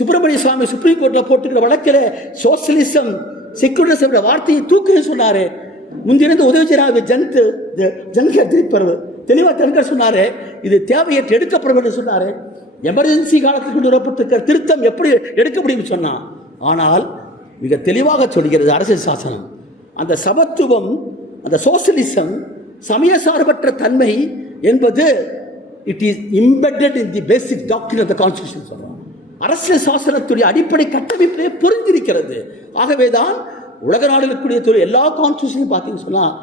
சுப்பிரமணிய சுவாமி supreme கோர்ட்டில் போட்டுக்கிற வழக்கில் சோசியலிசம் செக்குலரிசம் வார்த்தையை தூக்குன்னு சொன்னாரு. முந்திருந்த உதவி ஜன்கர் தெளிவாக தன்கர் சொன்னாரு, இது தேவையற்ற எடுக்கப்படும் என்று சொன்னாரு. எமர்ஜென்சி காலத்தில் கொண்டு வரப்பட்டிருக்கிற திருத்தம் எப்படி எடுக்க முடியும் சொன்னான். ஆனால் மிக தெளிவாக சொல்கிறது அரசியல் சாசனம், அந்த சமத்துவம், அந்த சோசியலிசம், சமய சார்பற்ற தன்மை என்பது it is embedded in the basic doctrine of the constitution சொல்றோம். அரசியல் சாசனத்துடைய அடிப்படை கட்டமைப்பிலே பொருந்திருக்கிறது. ஆகவேதான் உலக நாடுகளுக்குரிய எல்லா கான்ஸ்டிடியூஷனையும் பார்த்தீங்கன்னு சொன்னால்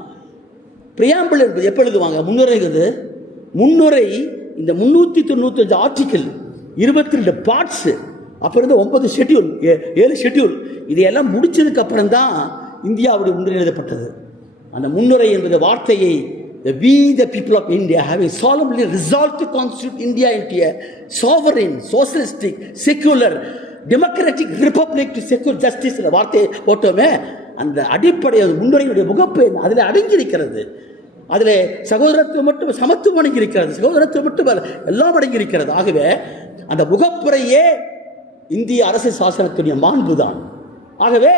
பிரியாம்பிள் என்பது எப்போ எழுதுவாங்க, முன்னுரைங்கிறது. முன்னுரை இந்த 395 ஆர்டிக்கிள், 22 பார்ட்ஸு, அப்புறம் வந்து 9 ஷெட்யூல், 7 ஷெட்யூல், இதையெல்லாம் முடிச்சதுக்கு அப்புறம் தான் இந்தியாவுடைய முன்னுரை எழுதப்பட்டது. அந்த முன்னுரை என்பது வார்த்தையை we the people of India having solemnly resolved to constitute India into a sovereign, socialistic, secular, democratic republic to secure justice என்ற வார்த்தையை போட்டோமே, அந்த அடிப்படை முன்னுரையுடைய முகப்பு அதில் அடங்கியிருக்கிறது. அதில் சகோதரத்துவம் மட்டும் சமத்துவம் அடங்கியிருக்கிறது, சகோதரத்துவம் மட்டும் எல்லாம் அடங்கியிருக்கிறது. ஆகவே அந்த முகப்புரையே இந்திய அரசியல் சாசனத்துடைய மாண்பு தான். ஆகவே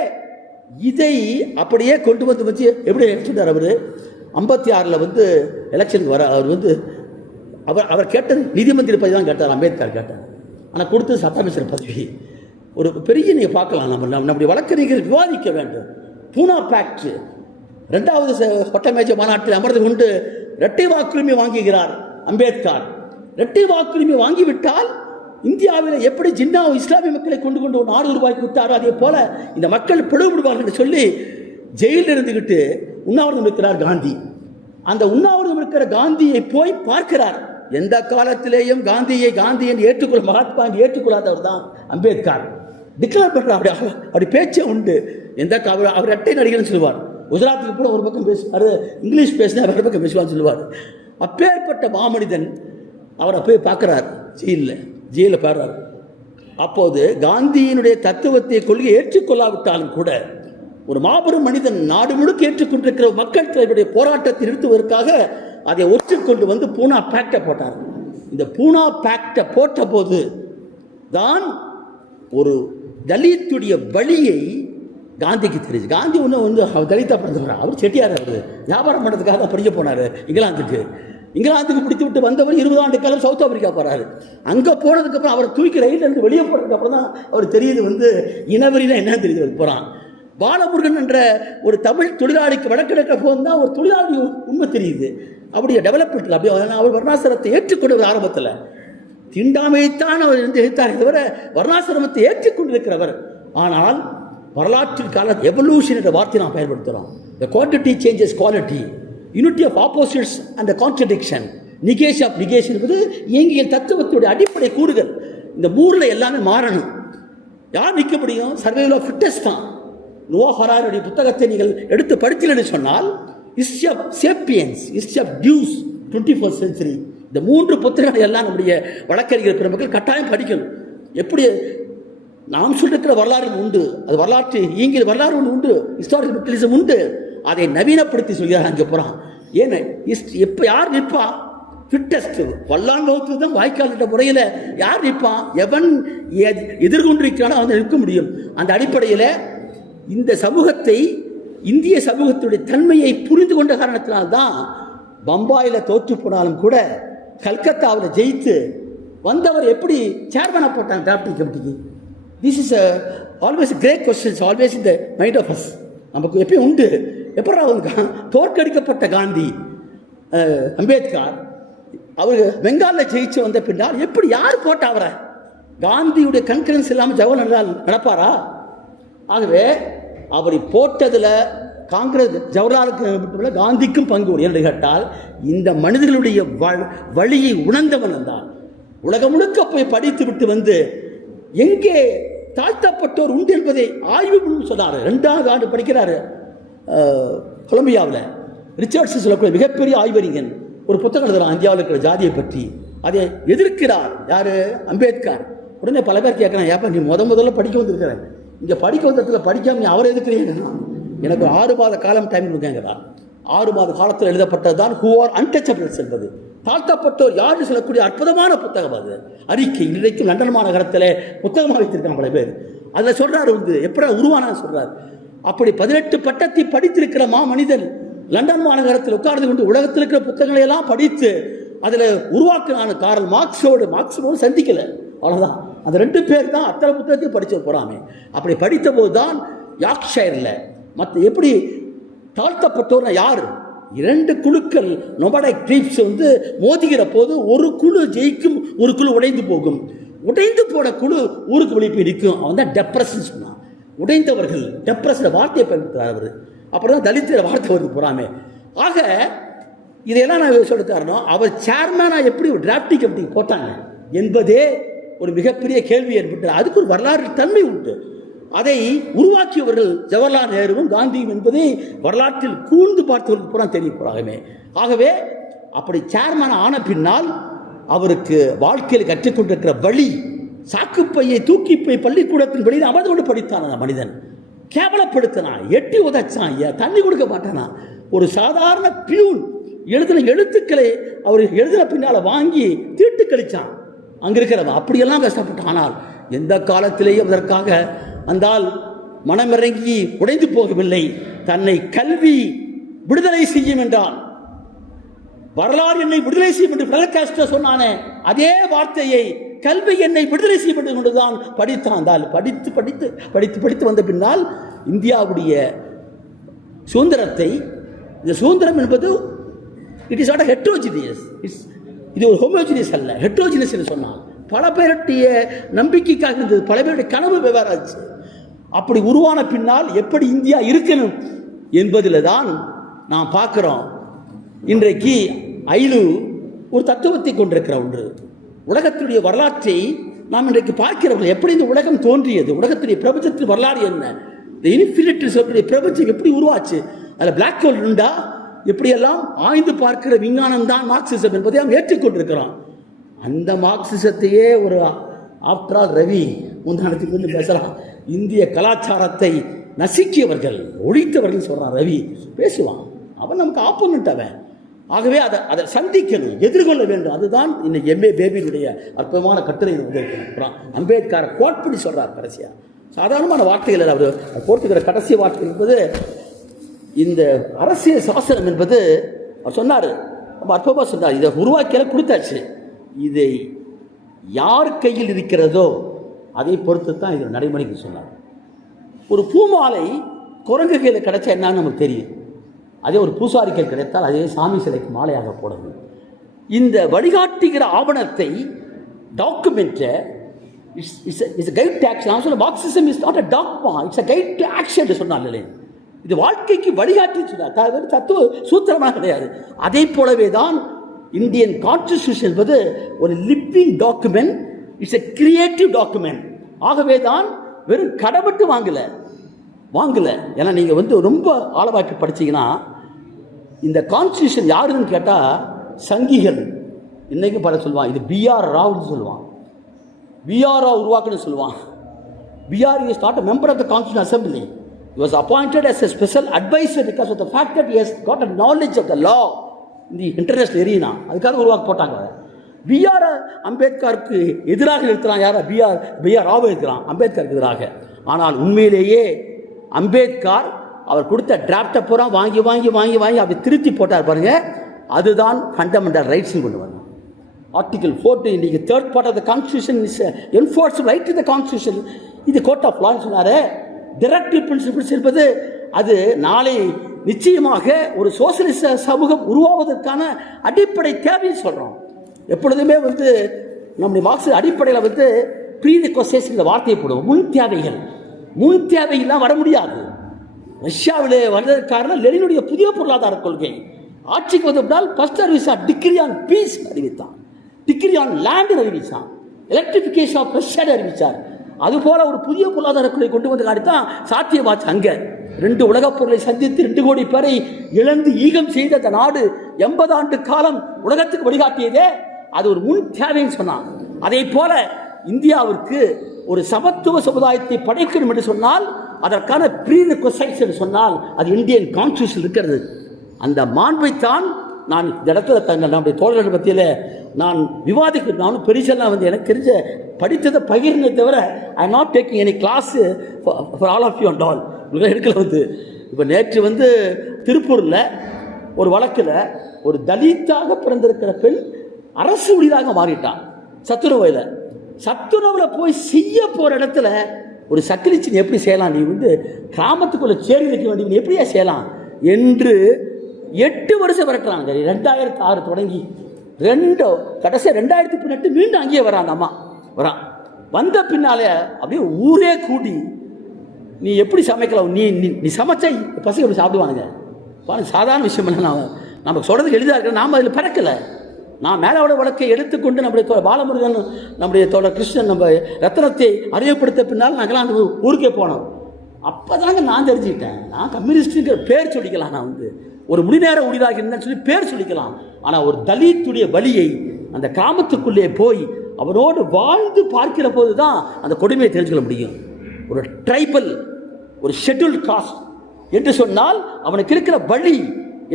இதை அப்படியே கொண்டு வச்சு எப்படி சொன்னார் அவர் 56 வந்து எலெக்ஷனுக்கு வர அவர் வந்து அவர் கேட்டது நீதிமன்ற பதவி தான் கேட்டார், அம்பேத்கர் கேட்டார். ஆனால் கொடுத்தது சட்டமைச்சர் பதவி. ஒரு பெரிய நீங்கள் பார்க்கலாம், நம்முடைய வழக்கறிஞர்கள் விவாதிக்க வேண்டும். பூனா பேக்ட் 2வது சட்டமேஜ மாநாட்டில் அமர்ந்து கொண்டு இரட்டை வாக்குரிமை வாங்குகிறார் அம்பேத்கர். இரட்டை வாக்குரிமை வாங்கிவிட்டால் இந்தியாவில் எப்படி ஜின்னா இஸ்லாமிய மக்களை கொண்டு ஒரு 400 ரூபாய்க்கு விட்டாரோ அதே போல இந்த மக்கள் பிளவுபடுவார்கள் என்று சொல்லி ஜெயிலில் இருந்துக்கிட்டு உண்ணாவிரதம் இருக்கிறார் காந்தி. அந்த உண்ணாவிரதம் இருக்கிற காந்தியை போய் பார்க்கிறார். எந்த காலத்திலேயும் காந்தியை ஏற்றுக்கொள்ள மகாத்மா ஏற்றுக்கொள்ளாதவர் தான் அம்பேத்கர். டிக்ளேர் பண்ணுறார், அப்படி பேச்சே உண்டு. அவர் இரட்டை நடிகர்னு சொல்லுவார். குஜராத்துக்கு கூட ஒரு பக்கம் பேசுவார், இங்கிலீஷ் பேசினா ஒரு பக்கம் பேசுவான்னு சொல்லுவார். அப்பேற்பட்ட மாமனிதன் அவரை போய் பார்க்குறார் ஜெயிலில் பாடுறார். அப்போது காந்தியினுடைய தத்துவத்தை கொள்கை ஏற்றுக்கொள்ளாவிட்டாலும் கூட ஒரு மாபெரும் மனிதன் நாடு முழுக்க ஏற்றுக்கொண்டிருக்கிற மக்கள் தலைவருடைய போராட்டத்தை நிறுத்துவதற்காக அதை ஒற்றுக்கொண்டு வந்து பூனா பேக்டை போட்டார். இந்த பூனா பேக்டை போட்ட போது தான் ஒரு தலித்துடைய வழியை காந்திக்கு தெரிஞ்சு. காந்தி அவர் தலித்தா பிறந்தவர், அவர் செட்டியார், அவர் வியாபாரம் பண்ணுறதுக்காக தான் படிக்க போனார் இங்கிலாந்துக்கு பிடித்து விட்டு வந்தவர் 20 ஆண்டு காலம் சவுத் ஆப்பிரிக்கா போகிறாரு. அங்கே போனதுக்கப்புறம் அவரை தூக்கி ரயிலிருந்து வெளியே போனதுக்கப்புறம் தான் அவர் தெரியுது இனவெறினா என்னன்னு தெரியுது போகிறான். பாலமுருகன் என்ற ஒரு தமிழ் தொழிலாளிக்கு வடகிழக்க போகுது தான் ஒரு தொழிலாளி உண்மை தெரியுது. அப்படியே டெவலப்மெண்ட் அப்படியே அவர் வர்ணாசிரமத்தை ஏற்றுக்கொண்டவர். ஆரம்பத்தில் தீண்டாமைத்தான் அவர் எதிர்த்தாரே தவிர வர்ணாசிரமத்தை ஏற்றுக்கொண்டிருக்கிறவர். ஆனால் வரலாற்றின் கால எவல்யூஷன் என்ற வார்த்தை நாம் பயன்படுத்துகிறோம். The quantity changes quality, unity of opposites and the contradiction, negation of negation என்பது இயங்கியல் தத்துவத்துடைய அடிப்படை கூறுகள். இந்த 3ல எல்லாமே மாறணும். யார் நிற்க முடியும்? சர்வைவல் ஆஃப் ஃபிட்டஸ்ட் தான். நோவா ஹராரியுடைய புத்தகத்தை நீங்கள் எடுத்து படித்தீங்கன்னு சொன்னால் history of sapiens, history of Deus 21st century, இந்த 3 புத்தகங்கள் எல்லாம் நம்முடைய வழக்கறிஞர் பெருமக்கள் கட்டாயம் படிக்கணும். எப்படி நாம் சொல்லிருக்கிற வரலாறு உண்டு, அது வரலாற்று இயங்கிய வரலாறு ஒன்று உண்டு, ஹிஸ்டாரிக்கல் மெட்டீரியலிசம் உண்டு. அதை நவீனப்படுத்தி சொல்கிறார். அங்கே போகிறான். ஏன்னா எப்போ யார் நிற்பா? ஃபிட்டஸ்ட் வல்லான் வகுத்து தான் வாய்க்கால் என்ற முறையில் யார் நிற்பான்? எவன் எதிர்கொண்டிருக்கிறானோ அவன் நிற்க முடியும். அந்த அடிப்படையில் இந்த சமூகத்தை, இந்திய சமூகத்துடைய தன்மையை புரிந்து கொண்ட காரணத்தினால்தான் பம்பாயில் தோற்று போனாலும் கூட கல்கத்தாவில் ஜெயித்து வந்தவர் எப்படி சேர்மனாக போட்டாங்க டிராஃப்டிங் கமிட்டிக்கு? This is always great questions, always in the mind of us. நமக்கு எப்பயும் உண்டு. எப்படா தோற்கடிக்கப்பட்ட காந்தி அம்பேத்கர் அவர் பெங்காலில் ஜெயிச்சு வந்த பின்னால் எப்படி யார் போட்டா அவரை? காந்தியுடைய கன்கரன்ஸ் இல்லாமல் ஜவஹர்லால் நடப்பாரா? ஆகவே அப்படி போட்டதில் காங்கிரஸ் ஜவஹர்லாலுக்கு மட்டுமல்ல காந்திக்கும் பங்கு என்று கேட்டால் இந்த மனிதர்களுடைய வழியை உணர்ந்தவன் தான். உலகம் முழுக்க போய் படித்து விட்டு வந்து எங்கே தாழ்த்தப்பட்டோர் உண்டு என்பதை ஆய்வு சொன்னார். 2வது ஆண்டு படிக்கிறாரு கொலம்பியாவில். ரிச்சர்ட்ஸ் சொல்லக்கூடிய மிகப்பெரிய ஆய்வறிஞன் ஒரு புத்தகம் எழுதுறான் இந்தியாவில் இருக்கிற ஜாதியை பற்றி. அதை எதிர்க்கிறார் யார்? அம்பேத்கர். உடனே பல பேர் கேட்குறான், ஏப்பா நீ முதல்ல படிக்க வந்திருக்கிறேன், இங்கே படிக்க வந்ததில் படிக்காம நீ அவரை எதுக்குறீங்கன்னா எனக்கு ஒரு 6 மாத காலம் டைம் கொடுக்கங்கடா. 6 மாத காலத்தில் எழுதப்பட்டது தான் ஹூ ஆர் அன்டச்சபிள்ஸ் என்பது. தாழ்த்தப்பட்டோர் யாருன்னு சொல்லக்கூடிய அற்புதமான புத்தகம் அது. அறிக்கை இன்றைக்கும் லண்டன் மாநகரத்தில் புத்தகமாக வைத்திருக்காங்க பல பேர். அதில் சொல்றாரு எப்படி உருவான சொல்றாரு. அப்படி 18 பட்டத்தை படித்திருக்கிற மனிதன் லண்டன் மாநகரத்தில் உட்கார்ந்து கொண்டு உலகத்தில் இருக்கிற புத்தகங்களை எல்லாம் படித்து அதில் உருவாக்கினான காரல் மார்க்ஸோடு சந்திக்கல, அவ்வளோதான். அந்த 2 பேர் தான் அத்தனை புத்தகத்தையும் படிச்சு போறாமே. அப்படி படித்த போது தான் யார்க்ஷயரில் மற்ற எப்படி தாழ்த்தப்பட்டோர்னா யார், 2 குழுக்கள் நொபடைக் ட்ரீப்ஸ் மோதுகிற போது ஒரு குழு ஜெயிக்கும், ஒரு குழு உடைந்து போகும். உடைந்து போன குழு ஊருக்கு வெளியே நிற்கும். அவன் தான் டெப்ரஷன் சொன்னான். உடைந்தவர்கள் டெப்ரஷன் வார்த்தையை பயன்படுத்துகிறார் அவர். அப்புறம் தான் தலித்திர வார்த்தை வருது போறாமே. ஆக இதையெல்லாம் நான் சொல்ல காரணம், அவர் சேர்மேனாக எப்படி ஒரு டிராப்டிங் கமிட்டி போட்டாங்க என்பதே ஒரு மிகப்பெரிய கேள்வி ஏற்பட்டு அதுக்கு ஒரு வரலாற்று தன்மை உண்டு. அதை உருவாக்கியவர்கள் ஜவஹர்லால் நேருவும் காந்தியும் என்பதை வரலாற்றில் கூர்ந்து பார்த்தவர்களுக்கு பூரா தெரிய போறாகவே. ஆகவே அப்படி சேர்மேன் ஆன பின்னால் அவருக்கு வாழ்க்கையில் கற்றுக்கொண்டிருக்கிற வழி, சாக்குப்பையை தூக்கி போய் பள்ளிக்கூடத்தின் வெளியில் அமர்ந்து கொண்டு படித்தான் அந்த மனிதன். கேவலப்படுத்தினான், எட்டி உதைச்சான், தண்ணி கொடுக்க மாட்டானா. ஒரு சாதாரண பியூன் எழுதின எழுத்துக்களை அவர் எழுதின பின்னால் வாங்கி தீட்டு கழிச்சான் அங்க இருக்கிறவன். அப்படியெல்லாம் கஷ்டப்பட்டான். ஆனால் எந்த காலத்திலேயும் அதற்காக அந்தால் மனமிறங்கி உடைந்து போகவில்லை. தன்னை கல்வி விடுதலை செய்யும் என்றான். வரலாறு என்னை விடுதலை செய்யும் என்று பிளல் சொன்னானே, அதே வார்த்தையை கல்வி என்னை விடுதலை செய்யப்பட்டு கொண்டுதான் படித்தான். படித்து படித்து படித்து படித்து வந்த பின்னால் இந்தியாவுடைய சுதந்திரத்தை, இந்த சுதந்திரம் என்பது இட் இஸ் நாட் ஹெட்ரோஜினியஸ், இது ஒரு ஹோமோஜினியஸ் அல்ல, ஹெட்ரோஜினியஸ் என்று சொன்னால் பல பேருடைய நம்பிக்கைக்காக இருந்தது, பல பேருடைய கனவு விவராச்சு. அப்படி உருவான பின்னால் எப்படி இந்தியா இருக்கணும் என்பதில் தான் நாம் பார்க்கிறோம். இன்றைக்கு ஐலு ஒரு தத்துவத்தை கொண்டிருக்கிற ஒன்று. உலகத்தினுடைய வரலாற்றை நாம் இன்றைக்கு பார்க்கிறவர்கள் எப்படி இந்த உலகம் தோன்றியது, உலகத்துடைய பிரபஞ்சத்தின் வரலாறு என்ன, இந்த இன்ஃபினிட்டி சொல்லக்கூடிய பிரபஞ்சம் எப்படி உருவாச்சு, அதில் பிளாக் ஹோல் இருந்தா எப்படியெல்லாம் ஆய்ந்து பார்க்கிற விஞ்ஞானம் தான் மார்க்சிசம் என்பதை நாம் ஏற்றுக்கொண்டிருக்கிறோம். அந்த மார்க்சிசத்தையே ஒரு ஆஃப்டர் ஆல் ரவி முந்தானத்துக்கு வந்து பேசலாம். இந்திய கலாச்சாரத்தை நசுக்கியவர்கள், ஒழித்தவர்கள் சொல்கிறான் ரவி, பேசுவான். அவன் நமக்கு ஆப்போனன்ட் அவன். ஆகவே அதை சந்திக்கணும், எதிர்கொள்ள வேண்டும். அதுதான் இன்னைக்கு எம்ஏ பேபியினுடைய அற்புதமான கட்டுரை வந்திருக்கிறான். அம்பேத்கர் கோட் பண்ணி சொல்கிறார் கடைசியாக. சாதாரணமான வார்த்தைகள் அவர் போட்டுக்கிற கடைசி வார்த்தைகள் என்பது இந்த அரசியல் சாசனம் என்பது அவர் சொன்னார், ரொம்ப அற்புதமாக சொன்னார். இதை உருவாக்கியால கொடுத்தாச்சு, இதை யார் கையில் இருக்கிறதோ அதை பொறுத்து தான் இதில் நடைமுறைக்கு சொன்னார். ஒரு பூமாலை குரங்கு கையில் கிடைச்சா என்னன்னு நமக்கு தெரியும். அதே ஒரு பூசாரி கையில் கிடைத்தால் அதே சாமி சிலைக்கு மாலையாக போடணும். இந்த வழிகாட்டுகிற ஆவணத்தை டாக்குமெண்ட்டை இட்ஸ் கைட் டு ஆக்ஷன். நான் சொல்ல Marxism is not a dogma, it's a guide to action சொன்னார். இது வாழ்க்கைக்கு வழிகாட்டி சொன்னார், தத்துவ சூத்திரமாக கிடையாது. அதே போலவே தான் இந்தியன் கான்ஸ்டிடியூஷன் என்பது ஒரு living document, it's a creative document. ஆகவே தான் வெறும் கடவுட்டு வாங்கலை. ஏன்னா நீங்கள் ரொம்ப ஆழமாக்கி படிச்சிங்கன்னா இந்த கான்ஸ்டிடியூஷன் யாருன்னு கேட்டால் சங்கிகள் இன்றைக்கும் பல சொல்லுவான், இது பிஆர் ராவ்னு சொல்லுவான், பிஆர் ராவ் உருவாக்குன்னு சொல்லுவான். B R is not a member of the Constitutional Assembly. He was appointed as a special advisor because of the fact that he has got a knowledge of the law in the international arena. அதுக்காக உருவாக்க போட்டாங்க. PR அம்பேத்கருக்கு எதிராக இருக்கிறான். யார்? PR Rao இருக்கிறான் அம்பேத்கருக்கு எதிராக. ஆனால் உண்மையிலேயே அம்பேத்கர் அவர் கொடுத்த டிராப்டை பூரா வாங்கி வாங்கி வாங்கி வாங்கி அப்படி திருத்தி போட்டார் பாருங்க. அதுதான் ஃபண்டமெண்டல் ரைட்ஸ் கொண்டு வரணும். ஆர்டிகல் 14 இன்னைக்கு 3rd part of the constitution is enforced right to the constitution. இது கோர்ட் ஆஃப் லா சொன்னாரு. டைரக்டிவ் பிரின்சிபிள்ஸ் என்பது அது நாளை நிச்சயமாக ஒரு சோசியலிச சமூகம் உருவாவதற்கான அடிப்படை தேவைன்னு சொல்கிறோம். எப்பொழுதுமே நம்முடைய மார்க்ஸ் அடிப்படையில் ப்ரீ ரிக்வெஸ்ட் இந்த வார்த்தையை போடுவோம். முன் தேவையெல்லாம் வர முடியாது. ரஷ்யாவிலே வந்ததற்கு காரணம் லெனினுடைய புதிய பொருளாதார கொள்கை. ஆட்சிக்கு வந்தால் ஃபர்ஸ்ட் அறிவிச்சான், டிகிரி ஆன் பீஸ் அறிவித்தான், டிகிரி ஆன் லேண்ட் அறிவிச்சான், எலக்ட்ரிஃபிகேஷன் ஆஃப் ரஷ்யா அறிவிச்சார். அதுபோல ஒரு புதிய பொருளாதார கொள்கை கொண்டு வந்து காட்டித்தான் சாத்தியமாச்சு. அங்கே 2 உலகப் பொருளை சந்தித்து 2 கோடி பேரை இழந்து ஈகம் செய்த அந்த நாடு 80 ஆண்டு காலம் உலகத்துக்கு வழிகாட்டியதே அது ஒரு முன் தேவைன்னு சொன்னான். அதே போல இந்தியாவிற்கு ஒரு சமத்துவ சமுதாயத்தை படைக்கணும் என்று சொன்னால் அதற்கான ப்ரீ ரிக்வெஸ்ட் என்று சொன்னால் அது இந்தியன் கான்ஸ்டிடியூஷன் இருக்கிறது. அந்த மாண்பைத்தான் நான் இந்த இடத்துல நம்முடைய தோழர்கள் மத்தியில் நான் விவாதிக்க நானும் பெரிசெல்லாம் வந்து எனக்கு தெரிஞ்ச படித்ததை பகிர்ந்தே தவிர I am not taking any class for all of you and all உங்களுக்கு எடுக்கல வந்து. இப்போ நேற்று வந்து திருப்பூரில் ஒரு வழக்கில் ஒரு தலித்தாக பிறந்திருக்கிற பெண் அரசு ஊழியராக மாறிட்டான் சத்துணவில். சத்துணவில் போய் செய்ய போகிற இடத்துல ஒரு சக்கிலிச்சு நீ எப்படி செய்யலாம், நீ வந்து கிராமத்துக்குள்ளே சேரி வைக்க வேண்டிய நீ எப்படியா செய்யலாம் என்று 8 வருஷம் விரட்டுறாங்க. 2006 தொடங்கி கடைசி 2018 மீண்டும் அங்கேயே வரான் அம்மா வரான். வந்த பின்னாலே அப்படியே ஊரே கூடி நீ எப்படி சமைக்கலாம், நீ நீ சமைச்சா பசங்க எப்படி சாப்பிடுவானுங்க. சாதாரண விஷயம் இல்லை. நமக்கு சொல்கிறதுக்கு எளிதாக இருக்கிற நாம் அதில் பிறக்கலை. நான் மேலாவோட வழக்கை எடுத்துக்கொண்டு நம்முடைய பாலமுருகன் நம்முடைய தோழர் கிருஷ்ணன் நம்ம ரத்தனத்தை அறிமுகப்படுத்த பின்னால் நாங்களாம் அந்த ஊருக்கே போனோம். அப்போ தாங்க நான் தெரிஞ்சுக்கிட்டேன், நான் கம்யூனிஸ்ட்டுங்கிற பேர் சொல்லிக்கலாம், நான் வந்து ஒரு மணி நேரம் ஊழியராக இருந்தேன்னு சொல்லி பேர் சொல்லிக்கலாம். ஆனால் ஒரு தலித்துடைய வலியை அந்த கிராமத்துக்குள்ளே போய் அவரோடு வாழ்ந்து பார்க்கிற போது தான் அந்த கொடுமையை தெரிஞ்சுக்க முடியும். ஒரு ட்ரைபல், ஒரு ஷெட்யூல்டு காஸ்ட் என்று சொன்னால் அவனுக்கு இருக்கிற வழி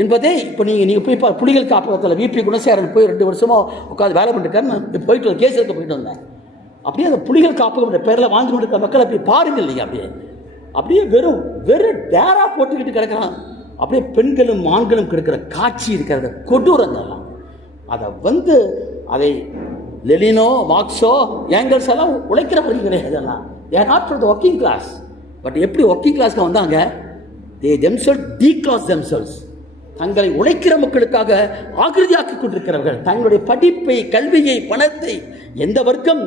என்பதே இப்போ நீங்கள் போய் புலிகள் காப்பகத்தில் விபி குணசேகரன் போய் 2 வருஷமாக உட்காந்து வேலை பண்ணிருக்காரு. நான் போயிட்டு கேஸ் எடுக்க போயிட்டு வந்தேன். அப்படியே அந்த புலிகள் காப்பகம் பேரில் வாழ்ந்து கொண்டு இருக்கிற மக்களை அப்படி பாருங்க இல்லையா, அப்படியே வெறும் டேரா போட்டுக்கிட்டு கிடக்கிறான். அப்படியே பெண்களும் ஆண்களும் கிடக்கிற காட்சி இருக்கிறத கொடூரங்கள்லாம் அதை வந்து அதை லெனினோ மார்க்ஸோ ஏங்கல்ஸ் எல்லாம் உழைக்கிறவர்கள் கிடையாது. அதெல்லாம் they're not for the working class. But எப்படி ஒர்க்கிங் கிளாஸ்க்கு வந்தாங்க, தே தெம்செல்ஸ் டீக்ளாஸ் தெம்செல்ஸ். தங்களை உழைக்கிற மக்களுக்காக ஆகிருதியாக்கி கொண்டிருக்கிறவர்கள். தங்களுடைய படிப்பை, கல்வியை, பணத்தை எந்த வர்க்கம்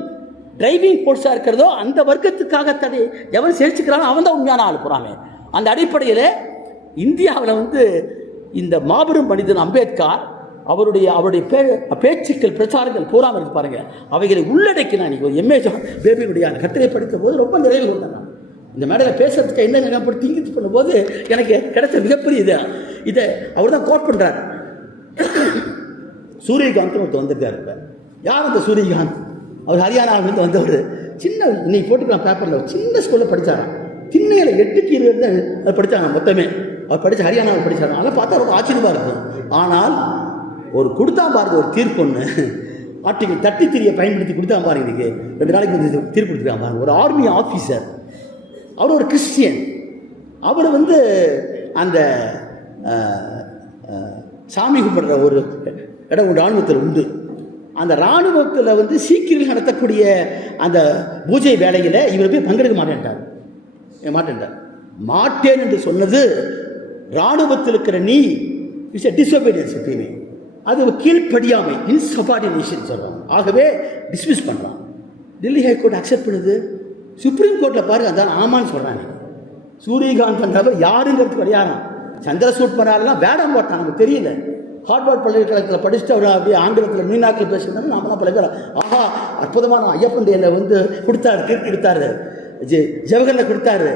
டிரைவிங் ஃபோர்ஸாக இருக்கிறதோ அந்த வர்க்கத்துக்காக தடை எவன் சேர்த்துக்கிறானோ அவன் தான் உண்மையான ஆள் போகிறாங்க. அந்த அடிப்படையில் இந்தியாவில் வந்து இந்த மாபெரும் மனிதன் அம்பேத்கர் அவருடைய பேச்சுக்கள் பிரச்சாரங்கள் பூராமல் இருக்கு பாருங்க. அவைகளை உள்ளடக்கி நான் இன்னைக்கு எம்ஏ பேபியுடைய அந்த கட்டுரை படித்த போது ரொம்ப நிறைவு கொண்டேன். நான் இந்த மேடையில் பேசுறதுக்கு என்ன நினைப்பட்டு திங்கிட்டு பண்ணும்போது எனக்கு கிடைச்ச மிகப்பெரிய இதை அவர் தான் கோட் பண்ணுறார். சூரியகாந்த் ஒருத்தர் வந்திருக்காரு. இப்போ யார் அந்த சூரியகாந்த்? அவர் ஹரியானாவிலிருந்து வந்தவர். சின்ன இன்னைக்கு போட்டுக்கலாம் பேப்பரில் சின்ன ஸ்கூலில் படித்தாராம். திண்ணையில் 8க்கு 20 அது படித்தாங்க மொத்தமே. அவர் படித்த ஹரியானாவில் படித்தாங்க. அதெல்லாம் பார்த்தா ரொம்ப ஆச்சரியமாக இருக்கும். ஆனால் ஒரு கொடுத்தா பாருங்க ஒரு தீர்ப்பு ஒன்று, ஆர்டிகல் 33 பயன்படுத்தி கொடுத்தா பாருங்க. இன்னைக்கு 2 நாளைக்கு வந்து தீர்ப்பு கொடுத்துருக்காங்க பாருங்க. ஒரு ஆர்மி ஆஃபீஸர், அவர் ஒரு கிறிஸ்டியன். அவர் வந்து அந்த சாமி கும்பிடுற ஒரு இடம் இராணுவத்தில் உண்டு. அந்த இராணுவத்தில் வந்து சீக்கிரம் நடத்தக்கூடிய அந்த பூஜை வேலையில் இவர் போய் பங்கெடுக்க மாட்டேன்ட்டார். மாட்டேன் என்று சொன்னது இராணுவத்தில் இருக்கிற நீ இஸ் எ டிஸ்ஒபீடியன்ஸ் எப்பயுமே. அது கீழ்ப்படியாமை, இன்சபார்டினேஷன் சொல்கிறாங்க. ஆகவே டிஸ்மிஸ் பண்ணலாம். டெல்லி ஹைகோர்ட் அக்செப்ட் பண்ணுது. சுப்ரீம் கோர்ட்டில் பாருங்க அதான் ஆமான்னு சொல்கிறாங்க. சூரியகாந்த் யாருங்கிறது கிடையாது. சந்திரசூட் பண்ணாலாம் வேடம் போட்டான், நமக்கு தெரியல. ஹார்வர்ட் பல்கலைக்கழகத்தில் படிச்சுட்டு அவர் அப்படியே ஆங்கிலத்தில் மீனாக்கில் பேசுகிறாங்க. நாமெல்லாம் பல பேர் ஆஹா அற்புதமான ஐயப்பன் தேயில வந்து கொடுத்தாரு, தீர்ப்பு கொடுத்தாரு, ஜவஹரில் கொடுத்தாரு,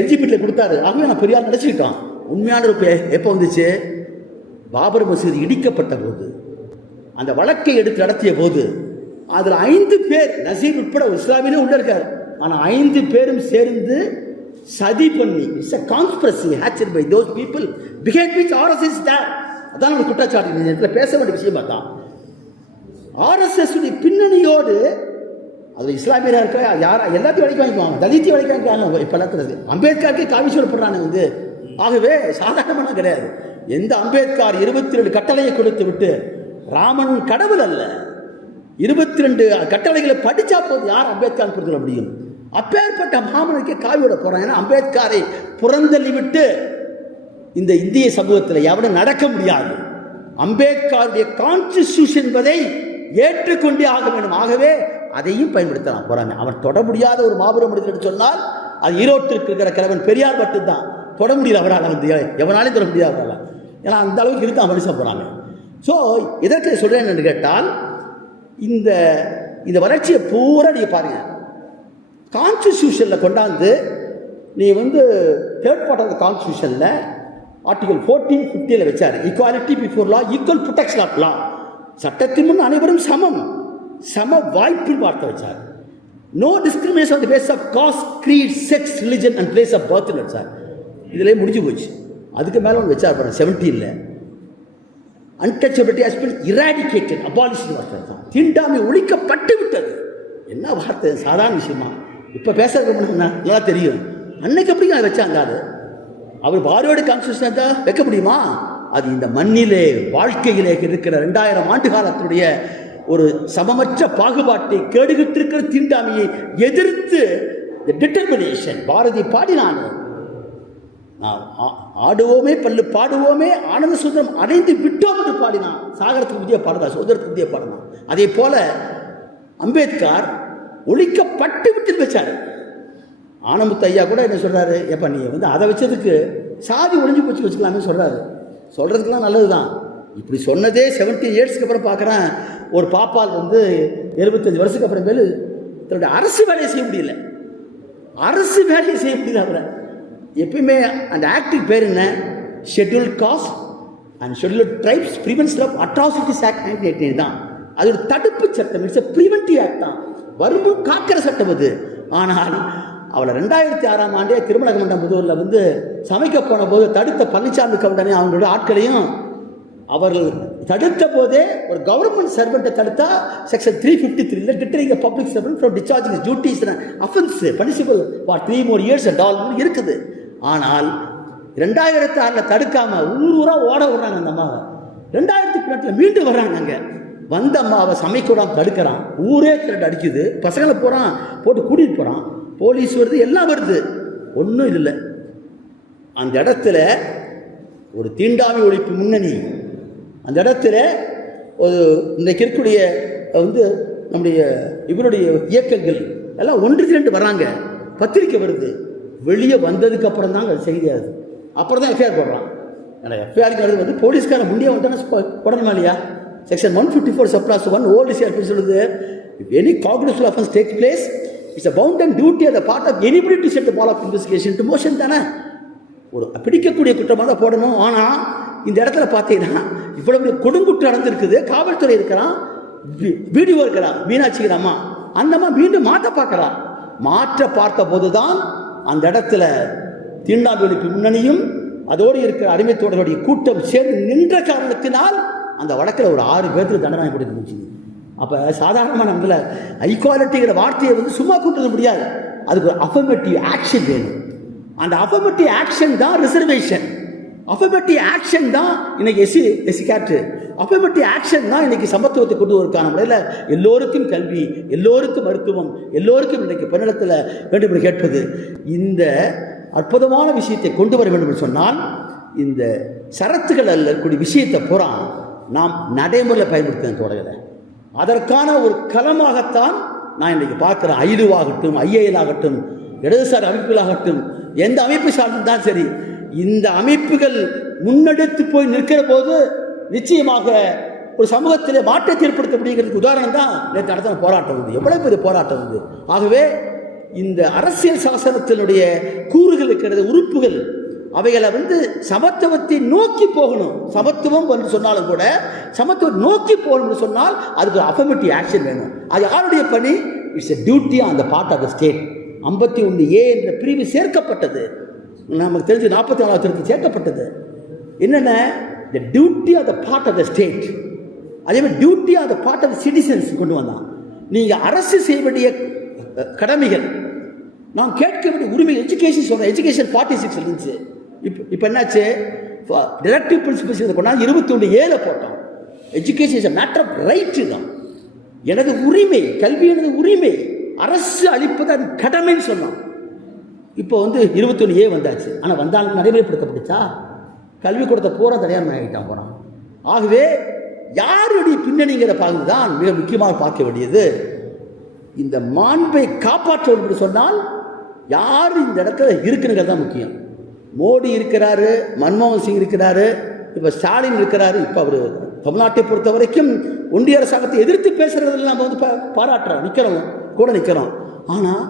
எல்ஜிபியில் கொடுத்தாரு. ஆகவே நான் பெரியார் நினச்சிக்கிட்டோம். உண்மையான ஒரு எப்போ வந்துச்சு? பாபர் மசூதி இடிக்கப்பட்ட போது, அந்த வழக்கை எடுத்து நடத்திய போது அதில் 5 பேர் நசீர் உட்பட இஸ்லாமியிலே உள்ள இருக்கார். ஆனால் 5 பேரும் சேர்ந்து சதி பண்ணி it's a conspiracy hatched by those people behind which RSS is there. அதான் நம்ம குற்றச்சாட்டு. இந்த இடத்துல பேச வேண்டிய விஷயம் பார்த்தா RSS உடைய பின்னணியோடு அதில் இஸ்லாமியராக இருக்க யாரா எல்லாத்தையும் வழிக்கு வாங்கிக்குவாங்க, தலித்தையும் வழிக்கு வாங்கிக்குவாங்க. இப்போ எல்லாத்துறது அம்பேத்கருக்கு காவிச்சோடு போடுறாங்க வந்து. ஆகவே சாதாரணமான கிடையாது. எந்த அம்பேத்கர் 22 கட்டளையை கொடுத்து விட்டு ராமன் கடவுள் அல்ல, 22 கட்டளைகளை படித்தா போது யார் அம்பேத்கர் புரிந்து கொள்ள முடியும்? அப்பேற்பட்ட மாமனுக்கே காவியோட போகிறான். ஏன்னா அம்பேத்கரை புறந்தள்ளி விட்டு இந்த இந்திய சமூகத்தில் எவனும் நடக்க முடியாது. அம்பேத்கருடைய கான்ஸ்டிடியூஷன் என்பதை ஏற்றுக்கொண்டே ஆக வேண்டும். ஆகவே அதையும் பயன்படுத்தலாம் போகிறாங்க. அவன் தொட முடியாத ஒரு மாபெரும் மனிதன் சொன்னால் அது ஈரோட்டிற்கு இருக்கிற கிழவன் பெரியார் மட்டும்தான். தொட முடியல அவரால், வந்து எவனாலையும் தொட முடியாது அவரால். ஏன்னா அந்த அளவுக்கு இருந்து மனுஷன் போகிறாங்க. ஸோ இதற்கு சொல்கிறேன் என்று கேட்டால் இந்த வளர்ச்சியை பூரா நீங்கள் பாருங்கள். கான்ஸ்டிடியூஷனில் கொண்டாந்து நீ வந்து 3rd part ஆஃப் த கான்ஸ்டிடியூஷனில் ஆர்டிகல் 1450 வச்சார். Equality before law, equal protection of law. சட்டத்தின் முன் அனைவரும் சம வாய்ப்பில் வார்த்தை வச்சார். No discrimination on the base of caste, creed, sex, religion and place of பர்த்னு வச்சார். இதிலே முடிஞ்சு போச்சு. அதுக்கு மேலே ஒன்று வச்சார் பாருங்க 17ல் untouchability has been eradicated, abolished வார்த்தை தான். தீண்டாமை ஒழிக்கப்பட்டு விட்டது. என்ன வார்த்தை, சாதாரண விஷயமா? இப்போ பேசுறதுக்கு நல்லா தெரியும். அன்னைக்கு எப்படி அதை வச்சாங்க? அது அவர் பாரோடு கான்ஸ்டியூஷன் தான் வைக்க முடியுமா? அது இந்த மண்ணிலே வாழ்க்கையிலே இருக்கிற 2000 ஆண்டு காலத்துடைய ஒரு சமமற்ற பாகுபாட்டை கேடுகிட்டிருக்கிற தீண்டாமையை எதிர்த்து டிட்டர்மினேஷன் பாரதி பாடினான். ஆடுவோமே பல்லு பாடுவோமே ஆனந்த சுதந்திரம் அடைந்து விட்டோம் என்று பாடினான். சாகரத்துக்கு புதிய பாடுதான், சுதந்திரத்துக்கு புதிய பாடினான். அதே போல அம்பேத்கர் ஒழிக்கப்பட்டு விட்டு வச்சார். ஆனமுத்து ஐயா கூட என்ன சொல்றாரு, எப்ப நீ அதை வச்சதுக்கு சாதி ஒழிஞ்சு போச்சு வச்சுக்கலாமே சொல்றாரு. சொல்றதுக்கெல்லாம் நல்லது தான். இப்படி சொன்னதே 70 இயர்ஸ்க்கு அப்புறம் பார்க்குறேன். ஒரு பாப்பால் 75 வருஷத்துக்கு அப்புறமேலு தன்னுடைய அரசு வேலையை செய்ய முடியல. அரசு வேலையை செய்ய முடியல. அவரை எப்பயுமே அந்த ஆக்டுக்கு பேர் என்ன? Scheduled caste and scheduled tribes prevention of atrocities act 1989 தான். அது ஒரு தடுப்பு சட்டம், இட்ஸ் பிரிவென்டிவ் ஆக்ட் தான், வரும்பு காக்கிற சட்டம் அது. ஆனால் அவளை 2006ஆம் ஆண்டே திருமலகமண்டம் புதூரில் சமைக்க போன போது தடுத்த பழனிசாமி கவுண்டனே அவங்களோட ஆட்களையும் அவர்கள் தடுத்த போதே ஒரு கவர்மெண்ட் சர்வெண்ட்டை தடுத்தா section 353 deterring public servant from discharging duties offence punishable for 3 more years இருக்குது. ஆனால் 2006 தடுக்காம ஊரா ஓட விடுறாங்க. அந்த அம்மாவை 2018 மீண்டும் வர்றாங்க. அங்கே வந்த அம்மாவை சமைக்க விடாம தடுக்கிறான். ஊரே திரண்டு அடிக்குது. பசங்களை போகிறான், போட்டு கூட்டிகிட்டு போகிறான். போலீஸ் வருது, எல்லாம் வருது, ஒன்றும் இல்லை. அந்த இடத்துல ஒரு தீண்டாமை ஒழிப்பு முன்னணி, அந்த இடத்துல ஒரு இன்றைக்கு இருக்கக்கூடிய நம்முடைய இவருடைய இயக்கங்கள் எல்லாம் ஒன்று திரண்டு வராங்க. பத்திரிக்கை வருது. வெளியே வந்ததுக்கு அப்புறம் தாங்க அது செய்தியாகுது. அப்புறம் தான் எஃப்ஐஆர் போடுறான். எஃப்ஐஆருக்கு போலீஸ்கார முன்னே போடணுமா இல்லையா? செக்ஷன் 154 சப்ளாஸ் 1 ஓல்டு சிஆர்பி சொல்லுது, any cognisable offence take place it's a bounden duty on the part of anybody to set the ball of investigation into motion தானே. ஒரு பிடிக்கக்கூடிய குற்றமாக தான் போடணும். ஆனால் இந்த இடத்துல பார்த்தீங்கன்னா இவ்வளவு கொடுங்குற்றம் நடந்திருக்குது. காவல்துறை இருக்கிறான், வீடியோ இருக்கிறான், மீனாட்சிக்கிற அம்மா, அந்த அம்மா மீண்டும் மாற்ற பார்க்குறான். மாற்ற பார்த்த போது தான் அந்த இடத்துல தீண்டாமை ஒழிப்பு முன்னணியும் அதோடு இருக்கிற அடிமைத்தோடர்களுடைய கூட்டம் சேர்ந்து நின்ற காரணத்தினால் அந்த வழக்கில் ஒரு 6 பேருக்கு தண்டனை கொடுத்து முடிச்சு. அப்போ சாதாரணமாக நம்மள ஈக்குவாலிட்டிங்கிற வார்த்தையை சும்மா கூட்ட முடியாது. அதுக்கு ஒரு அஃபர்மேட்டிவ் ஆக்ஷன் வேணும். அந்த அஃபர்மேட்டிவ் ஆக்ஷன் தான் ரிசர்வேஷன். அஃபர்மேட்டிவ் ஆக்ஷன் தான் இன்னைக்கு எஸ்சி கேட்டு. அஃபர்மேட்டிவ் ஆக்ஷன் தான் இன்னைக்கு சமத்துவத்தை கொண்டு வருவதற்கான முறையில் எல்லோருக்கும் கல்வி, எல்லோருக்கும் மருத்துவம், எல்லோருக்கும் இன்றைக்கு பெண்ணிடத்தில் வேண்டும் என்று கேட்பது. இந்த அற்புதமான விஷயத்தை கொண்டு வர வேண்டும் என்று சொன்னால் இந்த சரத்துகள் இருக்கக்கூடிய விஷயத்தை பூரா நாம் நடைமுறையில் பயன்படுத்த தொடங்கலை. அதற்கான ஒரு களமாகத்தான் நான் இன்றைக்கு பார்க்குறேன். ஐலுவாகட்டும், ஐஏஎல் ஆகட்டும், இடதுசாரி அமைப்புகளாகட்டும், எந்த அமைப்பு சார்ந்தாலும் சரி, இந்த அமைப்புகள் முன்னெடுத்து போய் நிற்கிற போது நிச்சயமாக ஒரு சமூகத்தில் மாற்றத்தை ஏற்படுத்த முடியுங்கிறதுக்கு உதாரணம் தான் நேற்று நடத்தின போராட்டம் வந்து. எவ்வளவு பெரிய போராட்டம் வந்து. ஆகவே இந்த அரசியல் சாசனத்தினுடைய கூறுகள் இருக்கிறது, உறுப்புகள், அவைகளை சமத்துவத்தை நோக்கி போகணும். சமத்துவம் என்று சொன்னாலும் கூட சமத்துவம் நோக்கி போகணும்னு சொன்னால் அதுக்கு அஃபர்மேட்டிவ் ஆக்ஷன் வேணும். அது யாருடைய பணி? It's a duty on the part of the state. 51A என்ற பிரிவு சேர்க்கப்பட்டது. நமக்கு தெரிஞ்சு 44வது திருத்தம் சேர்க்கப்பட்டது. என்னென்ன? The duty of the part of the state. அதே மாதிரி duty of the part of the citizens கொண்டு வந்தான். நீங்கள் அரசு செய்ய வேண்டிய கடமைகள், நான் கேட்க வேண்டிய உரிமை, எஜுகேஷன் சொல்கிறேன். எஜுகேஷன் 46 இருந்துச்சு. இப்போ என்னாச்சு? டைரக்டிவ் பிரின்சிபல்ஸ் கொண்டாந்து 21A போட்டோம். Education is a matter of right தான். எனது உரிமை, கல்வி எனது உரிமை, அரசு அளிப்பது அது கடமைன்னு சொன்னோம். இப்போ 21A வந்தாச்சு. ஆனால் வந்தாலும் நடைமுறைப்படுத்தப்பட்டுச்சா? கல்வி கொடுத்த பூரா தனியார் ஆகிட்டான் போகிறான். ஆகவே யாருடைய பின்னணிங்கிற பகுதி தான் மிக முக்கியமாக பார்க்க வேண்டியது. இந்த மாண்பை காப்பாற்ற வேண்டும் என்று சொன்னால் யார் இந்த இடத்துல இருக்குங்கிறது தான் முக்கியம். மோடி இருக்கிறாரு, மன்மோகன் சிங் இருக்கிறாரு, இப்போ ஸ்டாலின் இருக்கிறாரு. இப்போ அவர் தமிழ்நாட்டை பொறுத்த வரைக்கும் ஒன்றிய அரசாங்கத்தை எதிர்த்து பேசுறதுல நம்ம பாராட்டுறோம், நிற்கிறோம், கூட நிற்கிறோம். ஆனால்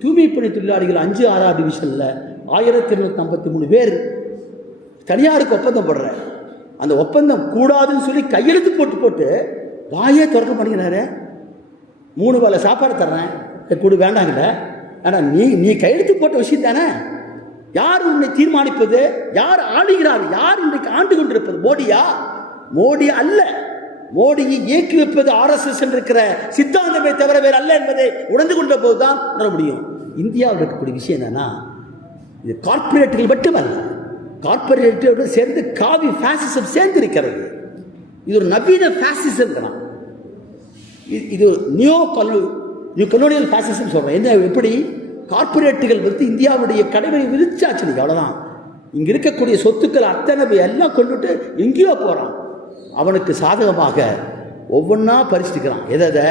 தூய்மை பணி தொழிலாளிகள் 5, 6 டிவிஷனில் 1253 பேர் தனியாருக்கு ஒப்பந்தம் போடுற, அந்த ஒப்பந்தம் கூடாதுன்னு சொல்லி கையெழுத்து போட்டு வாயே திறக்க பண்ணிக்கிறாரு. 3 வேளை சாப்பாடு தர்றேன், கொடு வேண்டாங்கல்ல. ஆனால் நீ கையெழுத்து போட்ட விஷயம் தானே. யார் உன்னை தீர்மானிப்பது? யார் ஆளுகிறார்? யார் இன்றைக்கு ஆண்டு கொண்டிருப்பது? மோடியா? மோடி அல்ல, மோடியை இயக்கி வைப்பது RSS இருக்கிற சித்தாந்தமே தவிர வேறு அல்ல என்பதை உணர்ந்து கொண்ட போதுதான் உணர முடியும். இந்தியாவில் இருக்கக்கூடிய விஷயம் என்னன்னா, இது கார்பரேட்டுகள் மட்டுமல்ல, கார்பரேட்டோடு சேர்ந்து காவி பாசிசம் சேர்ந்து இருக்கிறது. இது ஒரு நவீன பாசிசம் தான். இது நியூ கலோனியல் பாசிசம் சொல்றேன். என்ன, எப்படி கார்பரேட்டுகள் வந்து இந்தியாவுடைய கடைகளை விரிச்சாச்சு. அவ்வளவுதான். இங்க இருக்கக்கூடிய சொத்துக்கள் அத்தனை எல்லாம் கொண்டுட்டு எங்கேயோ போறான். அவனுக்கு சாதகமாக ஒவ்வொன்றா பறிச்சுக்கிறான். எதை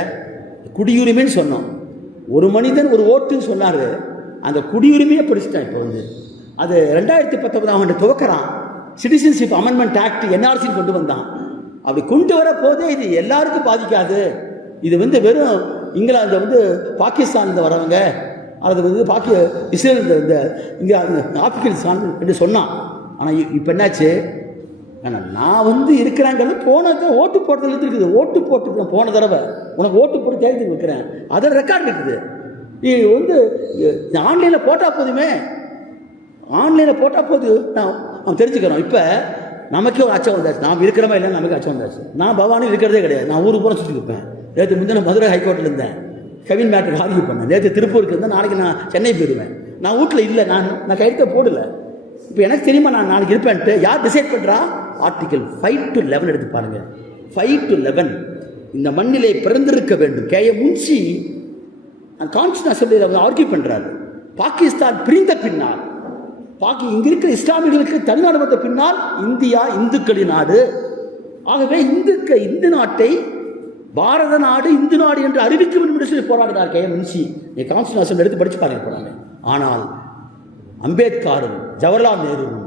குடியுரிமைன்னு சொன்னோம். ஒரு மனிதன் ஒரு ஓட்டுன்னு சொன்னாரு, அந்த குடியுரிமையை பறிச்சுட்டான். இப்போ வந்து அது 2019ஆம் ஆண்டு துவக்கிறான். சிட்டிசன்ஷிப் அமெண்ட்மெண்ட் ஆக்ட் NRC கொண்டு வந்தான். அப்படி கொண்டு வர போதே இது எல்லாருக்கும் பாதிக்காது, இது வந்து வெறும் இங்கிலாந்து வந்து பாகிஸ்தான்லேருந்து வரவங்க அல்லது வந்து இஸ்ரேல் இந்த இங்கே ஆப்கானிஸ்தான் என்று சொன்னான். ஆனால் இப்போ என்னாச்சு, நான் வந்து இருக்கிறாங்கிறது போனதை ஓட்டு போடுறதுல இருக்குது. ஓட்டு போட்டுருக்கேன் போன தடவை, உனக்கு ஓட்டு போட்டு தேர்தல் வைக்கிறேன், அதில் ரெக்கார்டு இருக்குது. நீ வந்து ஆன்லைனில் போட்டால் போதுமே, ஆன்லைனில் போட்டால் போது நான் தெரிஞ்சுக்கிறோம். இப்போ நமக்கே ஒரு அச்சம் வந்தாச்சு, நாம் இருக்கிறோமா இல்லைன்னு நமக்கு அச்சம் வந்தாச்சு. நான் பவானி இருக்கிறதே கிடையாது, நான் ஊருக்கு போன சுற்றி இருப்பேன். நேற்று முந்தின மதுரை ஹைகோர்ட்டில் இருந்தேன், கவின் மேட்டருக்கு ஆர்கியூ பண்ணேன். நேற்று திருப்பூருக்கு இருந்தால் நாளைக்கு நான் சென்னை போயிடுவேன். நான் வீட்டில் இல்லை, நான் கையெழுத்த போடல. இப்போ எனக்கு தெரியுமா நான் நாளைக்கு இருப்பேன்ட்டு. யார் டிசைட் பண்ணுறா? ஆர்டிகல் 5 to 11 எடுத்து பாருங்க. 5 to 11 இந்த மண்ணிலே பிறந்திருக்க வேண்டும். KM முன்ஷி கான்ஸ்டியூஷன் அசெம்பிளியில் ஆர்கியூ பண்ணுறாரு. பாகிஸ்தான் பிரிந்த பின்னால், இங்க இருக்கிற இஸ்லாமியர்களுக்கு தனிநாடு வந்த பின்னால் இந்தியா இந்துக்களின் நாடு. ஆகவே இந்து நாட்டை பாரத நாடு, இந்து நாடு என்று அறிவிக்க வேண்டும் என்று சொல்லி போராடினார் KM முன்ஷி. நீ கான்ஸ்டியூஷன் அசெம்பிளி எடுத்து படிச்சு பாருங்க போறாங்க. ஆனால் அம்பேத்கரும் ஜவஹர்லால் நேருவும்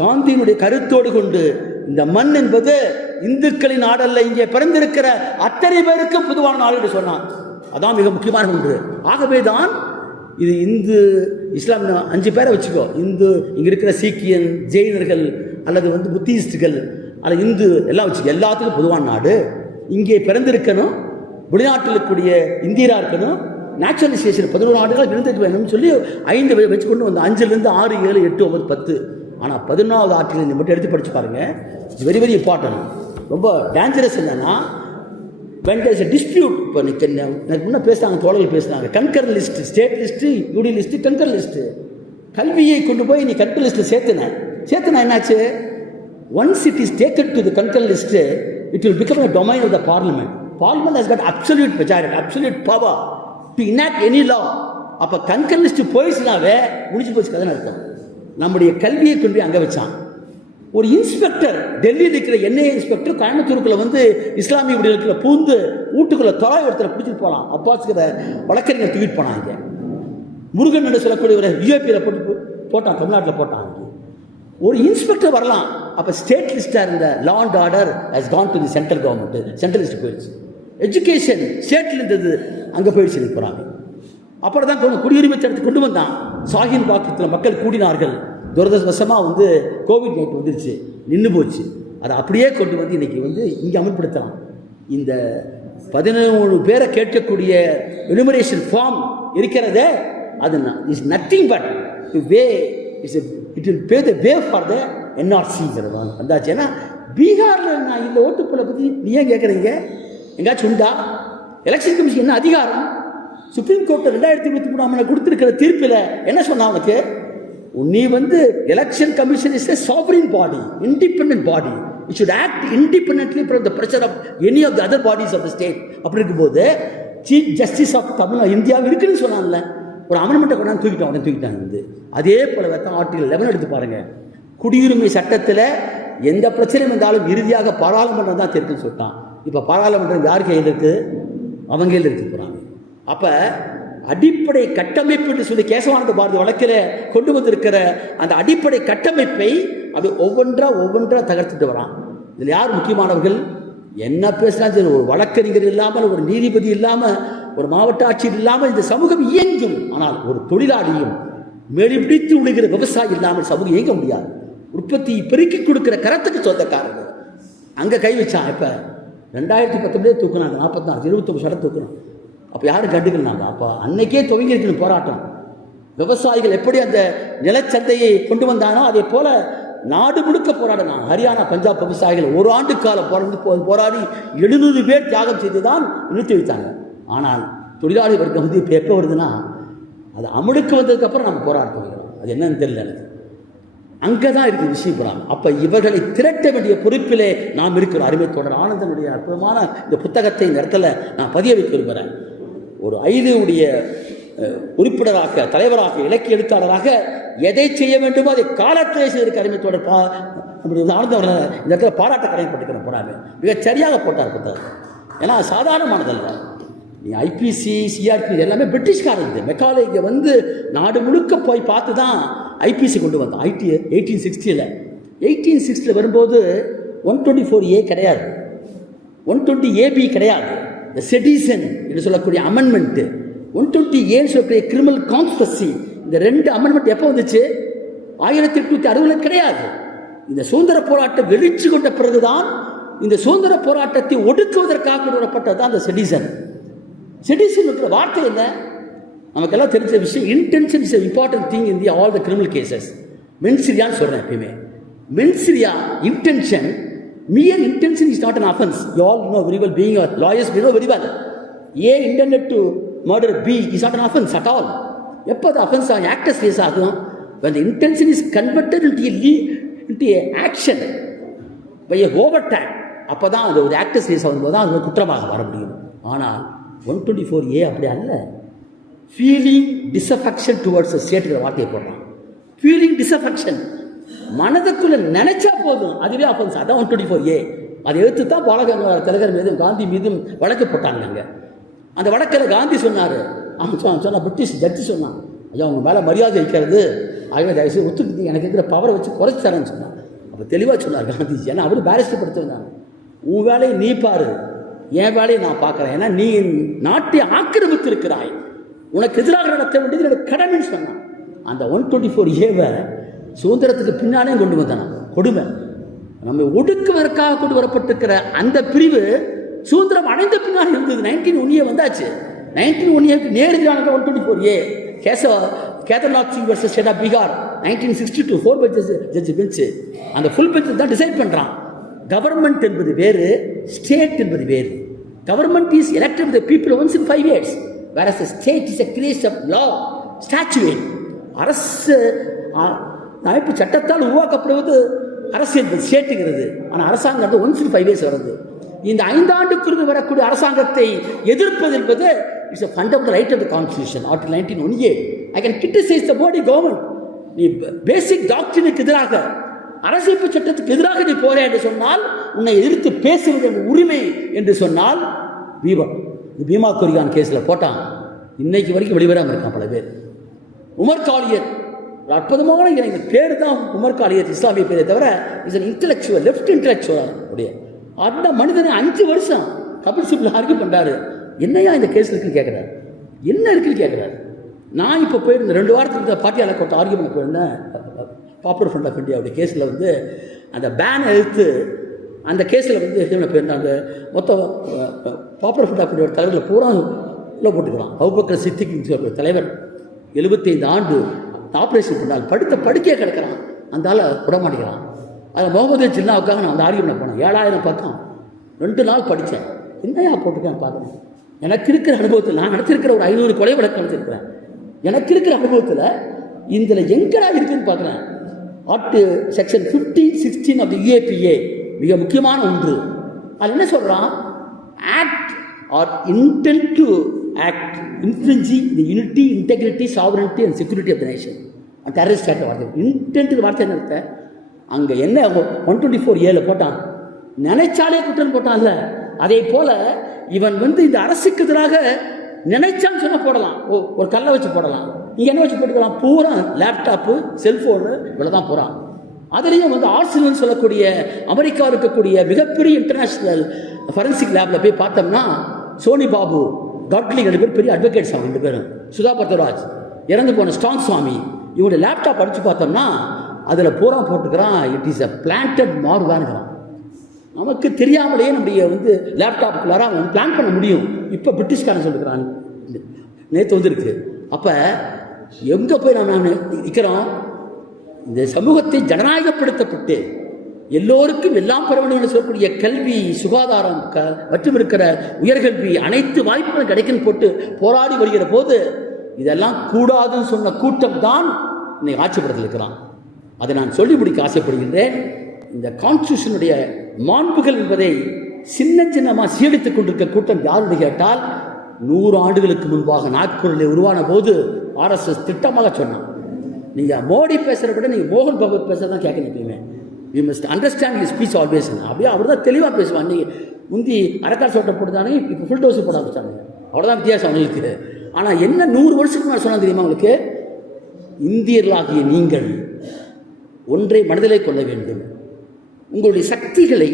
காந்தியினுடைய கருத்தோடு கொண்டு இந்த மண் என்பது இந்துக்களின் நாடல்ல, இங்கே பிறந்திருக்கிற அத்தனை பேருக்கு பொதுவான நாடு என்று சொன்னான். அதான் மிக முக்கியமான ஒன்று. ஆகவே தான் இது இந்து இஸ்லாம் 5 பேரை வச்சுக்கோ. இந்து இங்கே இருக்கிற சீக்கியன், ஜெயினர்கள் அல்லது வந்து புத்திஸ்டுகள் அல்லது இந்து எல்லாம் வச்சுக்கோ, எல்லாத்துக்கும் பொதுவான நாடு. இங்கே பிறந்திருக்கணும், வெளிநாட்டில் இருக்கக்கூடிய இந்தியராக இருக்கணும், நேச்சுரலைசேஷன் 11 ஆண்டுகள் இருந்துட்டு வேணும்னு சொல்லி 5 வச்சு கொண்டு வந்து 5லேருந்து 6, 7, 8, 9, 10. ஆனால் 11வது ஆர்டிகல் மட்டும் எடுத்து படிச்சு பாருங்க. It's very very important. ரொம்ப டேஞ்சரஸ். என்னன்னா, when there is a dispute, இப்போ எனக்கு முன்னே பேசுனாங்க, தோழர்கள் பேசுனாங்க, concurrent list, state list, UT list, concurrent list. கல்வியை கொண்டு போய் நீ கன்கர் லிஸ்ட்டில் சேர்த்துனா என்னாச்சு? Once it is taken to the concurrent list, it will become a domain of the parliament. Parliament has got absolute majority, absolute power to enact any law. அப்போ concur list போயிடுச்சுனாவே முடிச்சு போச்சு கதை அர்த்தம். நம்முடைய கல்வியை கொண்டு போய் அங்கே வச்சான். ஒரு இன்ஸ்பெக்டர், டெல்லியில் இருக்கிற NIA இன்ஸ்பெக்டர் கோயம்புத்தூருக்குள்ள வந்து இஸ்லாமிய விடுதலை பூந்து வீட்டுக்குள்ள தொலை ஒருத்தரை பிடிச்சிட்டு போகலாம். அப்பாஸுக்கிற வழக்கறிஞர் தூக்கிட்டு போனாங்க. முருகன் என்று சொல்லக்கூடிய ஒரு UAPயில் போட்டான், தமிழ்நாட்டில் போட்டான். ஒரு இன்ஸ்பெக்டர் வரலாம். அப்போ ஸ்டேட் லிஸ்டாக இருந்த law and order has gone to the central government, central list போயிடுச்சு. எஜுகேஷன் ஸ்டேட்டில் இருந்தது அங்கே போயிடுச்சு போகிறாங்க. அப்புறம் தான் குடியுரிமை சட்டத்தை கொண்டு வந்தான். ஷாஹின் பாக்கத்தில் மக்கள் கூடினார்கள். துரதிருஷ்டவசமாக வந்து கோவிட்-19 வந்துருச்சு, நின்று போச்சு. அதை அப்படியே கொண்டு வந்து இன்னைக்கு வந்து இங்கே அமல்படுத்தலாம். இந்த 11 பேரை கேட்கக்கூடிய எனுமரேஷன் ஃபார்ம் இருக்கிறதே, அது is nothing but to way, it will pay the way for the NRC வந்தாச்சு. ஏன்னா பீகாரில் நான் இந்த ஓட்டுப்போலை பற்றி நீ ஏன் கேட்குறீங்க? எங்காச்சும் உண்டா? எலெக்ஷன் கமிஷன் என்ன அதிகாரம்? சுப்ரீம் கோர்ட் 2023 கொடுத்துருக்கிற தீர்ப்பில் என்ன சொன்னா உனக்கு? நீ வந்து election commission is a sovereign body, independent body. It should act independently from the pressure of any of the other bodies of the state. அப்படி இருக்கும்போது சீஃப் ஜஸ்டிஸ் ஆஃப் தமிழ்நாடு இந்தியாவில் இருக்குன்னு சொன்னான்ல, ஒரு அமெண்ட்மெண்ட்டை கொண்டாந்து தூக்கிட்டாங்க. அதே போல தான் ஆர்டிகல் 11 எடுத்து பாருங்க. குடியுரிமை சட்டத்தில் எந்த பிரச்சனையும் இருந்தாலும் இறுதியாக பாராளுமன்றம் தான் தீர்க்குன்னு சொல்லிட்டான். இப்போ பாராளுமன்றம் யார் கையில் இருக்கு? அவங்க கையில் இருக்கு போகிறாங்க. அப்போ அடிப்படை கட்டமைப்பு என்று சொல்லி கேசவானந்த பாரதி வழக்கில் கொண்டு வந்திருக்கிற அந்த அடிப்படை கட்டமைப்பை அது ஒவ்வொன்றா தகர்த்துட்டு வரான். இதில் யார் முக்கியமானவர்கள்? என்ன பேசினாலும் சரி, ஒரு வழக்கறிஞர் இல்லாமல், ஒரு நீதிபதி இல்லாமல், ஒரு மாவட்ட ஆட்சியர் இல்லாமல் இந்த சமூகம் இயங்கும். ஆனால் ஒரு தொழிலாளியும் மேலிப்பிடித்து விழுகிற விவசாயி இல்லாமல் சமூகம் இயங்க முடியாது. உற்பத்தி பெருக்கி கொடுக்கிற கரத்துக்கு சொந்தக்காரங்க அங்கே கை வச்சான். இப்போ 2019 தூக்குனாங்க, 44, 29 சட்டம் தூக்குனாங்க. அப்போ யாரும் கண்டுக்கலாங்க. அப்போ அன்னைக்கே துவங்கியிருக்கணும் போராட்டம். விவசாயிகள் எப்படி அந்த நிலச்சந்தையை கொண்டு வந்தானோ அதே போல நாடு முழுக்க போராடினான். ஹரியானா, பஞ்சாப் விவசாயிகள் ஒரு ஆண்டு காலம் போராடி 700 பேர் தியாகம் செய்து தான் நிறுத்தி வைத்தாங்க. ஆனால் தொழிலாளி வர்க்கம் வந்து இப்போ எப்போ வருதுன்னா, அது அமலுக்கு வந்ததுக்கப்புறம் நம்ம போராட போகிறோம். அது என்னன்னு தெரியல எனக்கு. அங்கே தான் இருக்குது விஷயம் புறாங்க. அப்போ இவர்களை திரட்ட வேண்டிய பொறுப்பிலே நாம் இருக்கிறோம். அருமை தொடர் ஆனந்தனுடைய அற்புதமான இந்த புத்தகத்தை இந்த இடத்துல நான் பதிய வைக்க விரும்புகிறேன். ஒரு 5 உடைய உறுப்பினராக, தலைவராக, இலக்கிய எழுத்தாளராக எதை செய்ய வேண்டுமோ அதை காலத்திலே செய்திருக்க அருமை தொடர் ஆனந்தம் இந்த இடத்துல பாராட்ட கடமைப்பட்டுக்கிறேன். போறாங்க மிகச் சரியாக போட்டார் புத்தகம். ஏன்னா சாதாரணமானதல்ல. நீ ஐபிசி, சிஆர்பி எல்லாமே பிரிட்டிஷ்காரது. மெக்காலே இங்கே வந்து நாடு முழுக்க போய் பார்த்து தான் ஐபிசி கொண்டு வந்தோம். 1860. 1860 வரும்போது 124A கிடையாது, 120AB கிடையாது. இந்த செடிசன் என்று சொல்லக்கூடிய அமெண்ட்மெண்ட்டு, 120A சொல்லக்கூடிய கிரிமினல் கான்ஸ்பிரசி, இந்த 2 அமெண்ட்மெண்ட் எப்போ வந்துச்சு? 1860 கிடையாது. இந்த சுதந்திர போராட்டம் எழுச்சி கொண்ட பிறகுதான் இந்த சுதந்திர போராட்டத்தை ஒடுக்குவதற்காக கொண்டு வரப்பட்டது தான் அந்த செடிசன். செடிசன் இருக்கிற வார்த்தை என்ன? நமக்கெல்லாம் தெரிஞ்ச விஷயம். Intention is important thing in the all the criminal cases. மென்சிரியான்னு சொல்கிறேன் எப்பயுமே. Mens rea intention, mere intention is not an offense. You all know very well, being a lawyers, we know very well. A intended to murder B is not an offense at all. எப்போ அது offense ஆகும்? Actors case ஆகும். when the intention is converted into a action by a overtime, அப்போ தான் அது ஒரு actors case ஆகும்போது தான் அது குற்றமாக வர முடியும். ஆனால் 124A அப்படி அல்ல. ஃபீலிங் டிஸ்அஃபெக்ஷன் டுவர்ட்ஸ் ஸ்டேட்டுங்கிற வார்த்தையை போடுறான். ஃபீலிங் டிஸ்அஃபெக்ஷன், மனதுக்குள்ள நினைச்சா போதும், அதுவே அஃபென்ஸ். அதான் 124A. அதை எடுத்து தான் பாலகங்காதர திலகர் மீதும் காந்தி மீதும் வழக்கு போட்டாங்க. அந்த வழக்கில் காந்தி சொன்னார், சொன்ன பிரிட்டிஷ் ஜட்ஜி சொன்னான், ஐயா உங்கள் மேலே மரியாதை வைக்கிறது, ஆகவே தயவுசெய்து ஒத்துக்கிட்டு எனக்கு இருக்கிற பவரை வச்சு குறைச்சி தரேன்னு சொன்னான். அப்போ தெளிவாக சொன்னார் காந்திஜி. ஏன்னா அவர் பேரிஸ்டர் படுத்து வந்தாங்க. உன் வேலையை நீ பாரு, என் வேலையை நான் பார்க்குறேன். ஏன்னா நீ நாட்டை ஆக்கிரமித்து இருக்கிறாய், உனக்கு எதிராக நடத்த வேண்டியது எனக்கு கடமைன்னு சொன்னான். அந்த 124A சுதந்திரத்துக்கு பின்னாலே கொண்டு வந்தான். கொடுமை நம்ம ஒடுக்குவதற்காக கொண்டு வரப்பட்டிருக்கிற அந்த பிரிவு சுதந்திரம் அடைந்த பின்னால் இருந்தது. 1901 வந்தாச்சு. 1901 நேரடியான 124A Kedarnath Singh versus state of Bihar 1962 4 judge bench. அந்த ஃபுல் பெஞ்சு தான் டிசைட் பண்ணுறான். கவர்மெண்ட் என்பது வேறு, ஸ்டேட் என்பது வேறு. Government is elected by the people once in 5 years, whereas the state is a creation of law, statute. அரசு அமைப்பு சட்டத்தால் உருவாக்கப்படுவது அரசு என்பது ஸ்டேட்டுங்கிறது. ஆனால் அரசாங்கம் ஒன்ஸ் இன் 5 years வருது. இந்த 5 ஆண்டுக்குறித்து வரக்கூடிய அரசாங்கத்தை எதிர்ப்பது என்பது it's a fundamental right of the constitution. Article 19 I can criticize the body government. நீ பேசிக் டாக்டரினுக்கு எதிராக, அரசியல் சட்டத்துக்கு எதிராக நீ போற என்று சொன்னால், உன்னை எதிர்த்து பேசுவது உரிமை என்று சொன்னால், பீமா கொரியான் கேஸில் போட்டான். இன்னைக்கு வரைக்கும் வெளிவராமல் இருக்கான் பல பேர். உமர் காலியர் அற்புதமான எனக்கு பேர் தான் உமர் காலியர், இஸ்லாமிய பேரை தவிர is an intellectual, left intellectual உடைய அந்த மனிதனை 5 வருஷம் கபில் சிபில் ஆர்கியூ பண்ணுறாரு. என்னையா இந்த கேஸ் இருக்குன்னு கேட்குறாரு, என்ன இருக்குன்னு கேட்குறாரு. நான் இப்போ போயிருந்தேன் 2 வாரத்துக்கு பாட்டியால கோட்டை ஆர்கியூ பண்ண போயிருந்தேன். பாப்புலர் ஃப்ரண்ட் ஆஃப் இந்தியாவுடைய கேஸில் வந்து அந்த பேனை எழுத்து அந்த கேஸில் வந்து என்ன போயிருந்தேன். அந்த மொத்தம் பாப்புலர் ஃப்ரண்ட் ஆஃப் இந்தியாவோட தலைவரில் பூரா உள்ள போட்டுக்கலாம். அபூபக்கர் சித்திக் தலைவர் 75 ஆண்டு ஆப்ரேஷன் பண்ணால் படுக்கையே கிடக்கிறான். அந்த ஆளை விட மாட்டேங்கிறான். அதில் முகமது ஜின்னாவுக்காக நான் அந்த ஆர்கியூ பண்ண போனேன். 7000 பக்கம் 2 நாள் படித்தேன். என்னையா போட்டுருக்கேன் பார்க்குறேன். எனக்கு இருக்கிற அனுபவத்தில் நான் நடத்திருக்கிற ஒரு 500 கொலை வழக்கு நடத்திருக்கிறேன். எனக்கு இருக்கிற அனுபவத்தில் இதில் எங்கடா இருக்குதுன்னு பார்க்குறேன். செக்ஷன் 15-16 ஆஃப் தி UAPA மிக முக்கியமான ஒன்று. அது என்ன சொல்கிறான்? Act or intent to act infringing the unity, integrity, sovereignty and security of the nation. Terrorist act வார்த்தை இன்டென்ட் வார்த்தை என்ன? அங்கே என்ன 124A போட்டான், நினைச்சாலே குற்றம் போட்டான்ல. அதே போல் இவன் வந்து இந்த அரசுக்கு எதிராக நினைச்சான்னு சொன்ன போடலாம். ஒரு கல்லை வச்சு போடலாம். நீங்கள் என்ன வச்சு போட்டுக்கலாம்? பூரா லேப்டாப்பு, செல்ஃபோனு இவ்வளோ தான் போகிறான். அதுலேயும் வந்து ஆர்சினல் சொல்லக்கூடிய அமெரிக்காவில் இருக்கக்கூடிய மிகப்பெரிய இன்டர்நேஷ்னல் ஃபரன்சிக் லேபில் போய் பார்த்தோம்னா சோனி பாபு, டாட்லி 2 பேர் பெரிய அட்வொகேட்ஸ். அவங்க 2 பேரும் சுதா பர்தராஜ், இறந்து போன ஸ்ட்ராங் சுவாமி, இவங்களுடைய லேப்டாப் அடித்து பார்த்தோம்னா அதில் பூரா போட்டுக்கிறான் இட் இஸ் அ பிளான்டட் மார்வான்கிறான். நமக்கு தெரியாமலேயே நம்முடைய வந்து லேப்டாப்புக்குள்ளார அவன் வந்து பிளான் பண்ண முடியும். இப்போ பிரிட்டிஷ்காரன் சொல்லிக்கிறான், நேற்று வந்துருக்கு. அப்போ எங்கே போய் நம்ம நிற்கிறோம்? இந்த சமூகத்தை ஜனநாயகப்படுத்தப்பட்டு எல்லோருக்கும் எல்லாம் பெற வேண்டும் என்று சொல்லக்கூடிய கல்வி, சுகாதாரம் மற்றும் இருக்கிற உயர்கல்வி அனைத்து வாய்ப்புகளும் கிடைக்கும் போட்டு போராடி வருகிற போது இதெல்லாம் கூடாதுன்னு சொன்ன கூட்டம் தான் இன்னைக்கு ஆட்சிப்படத்தில் இருக்கிறான். அதை நான் சொல்லி முடிக்க ஆசைப்படுகின்றேன். இந்த கான்ஸ்டியூஷனுடைய மாண்புகள் என்பதை சின்ன சின்னமாக சீடித்துக் கொண்டிருக்க கூட்டம் யாருன்னு கேட்டால் 100 ஆண்டுகளுக்கு முன்பாக நாக்பூரில் உருவான போது RSS திட்டமாக சொன்னான். நீங்கள் மோடி பேசுகிறத விட நீங்கள் மோகன் பகவத் பேசுகிறதான் கேட்க நினைப்பீங்க. You must understand his speech always. அப்படியே அவர் தான் தெளிவாக பேசுவான். நீங்கள் முந்தி அரக்கார் சோட்டை போட்டுதானே, இப்போ ஃபுல் டோஸ் போட ஆரம்பிச்சாங்க. அவ்வளோதான் வித்தியாசம் அவங்களுக்கு. ஆனால் என்ன 100 வருஷத்துக்கு நான் சொன்னால் தெரியுமா உங்களுக்கு? இந்தியர்களாகிய நீங்கள் ஒன்றை மனதிலே கொள்ள வேண்டும். உங்களுடைய சக்திகளை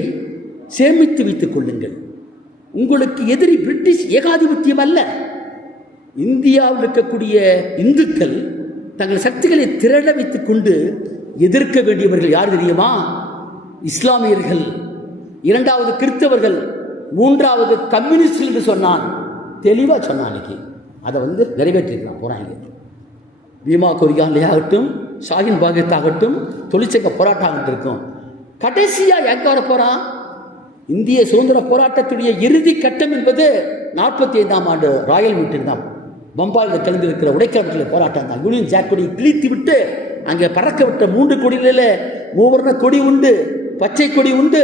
சேமித்து வைத்துக் கொள்ளுங்கள். உங்களுக்கு எதிரி பிரிட்டிஷ் ஏகாதிபத்தியம் அல்ல. இந்தியாவில் இருக்கக்கூடிய இந்துக்கள் தங்கள் சக்திகளை திரள வைத்துக் கொண்டு எதிர்க்க வேண்டியவர்கள் யார் தெரியுமா? இஸ்லாமியர்கள், 2வது கிறிஸ்தவர்கள், 3வது கம்யூனிஸ்ட் என்று சொன்னான். தெளிவாக சொன்னான். அன்னைக்கு அதை நிறைவேற்றிருக்கலாம் போகிறாங்க. பீமா கொரியாலே ஆகட்டும், ஷாஹின் பாகத் ஆகட்டும், தொழிற்சங்க போராட்டம் இருக்கும். கடைசியாக எங்க வர போகிறான்? இந்திய சுதந்திர போராட்டத்துடைய இறுதி கட்டம் என்பது 45ஆம் ஆண்டு ராயல் மீட்டிங் தான். பம்பாயில் கலந்திருக்கிற உடைக்காலத்தில் போராட்டம் தான். யூனியன் ஜாக் கொடியை கிழித்து விட்டு அங்கே பறக்க விட்ட 3 கொடிகளில் மூவர்ண கொடி உண்டு, பச்சை கொடி உண்டு,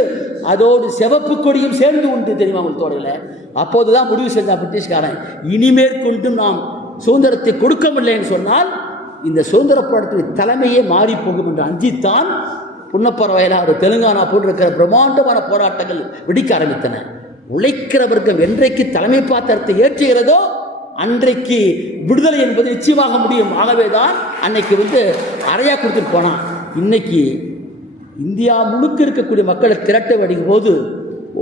அதோடு சிவப்பு கொடியும் சேர்ந்து உண்டு. தெரியுமா உங்களுக்கு தோடல? அப்போதுதான் முடிவு செஞ்சான் பிரிட்டிஷ்காரன், இனிமேற்கொண்டு நாம் சுதந்திரத்தை கொடுக்க முடியலன்னு சொன்னால் இந்த சுதந்திர போராட்டத்துடைய தலைமையே மாறி போகும் என்று அஞ்சித்தான் புன்னப்பற வயலாறு, தெலுங்கானா போன்றிருக்கிற பிரம்மாண்டமான போராட்டங்கள் வெடிக்க ஆரம்பித்தன. உழைக்கிற வர்க்கம் என்றைக்கு தலைமை பாத்திரத்தை ஏற்றுகிறதோ அன்றைக்கு விடுதலை என்பது நிச்சயமாக முடியும். ஆகவேதான் அன்னைக்கு அறையா கொடுத்துட்டு போனான். இன்னைக்கு இந்தியா முழுக்க இருக்கக்கூடிய மக்களை திரட்ட வேண்டிய போது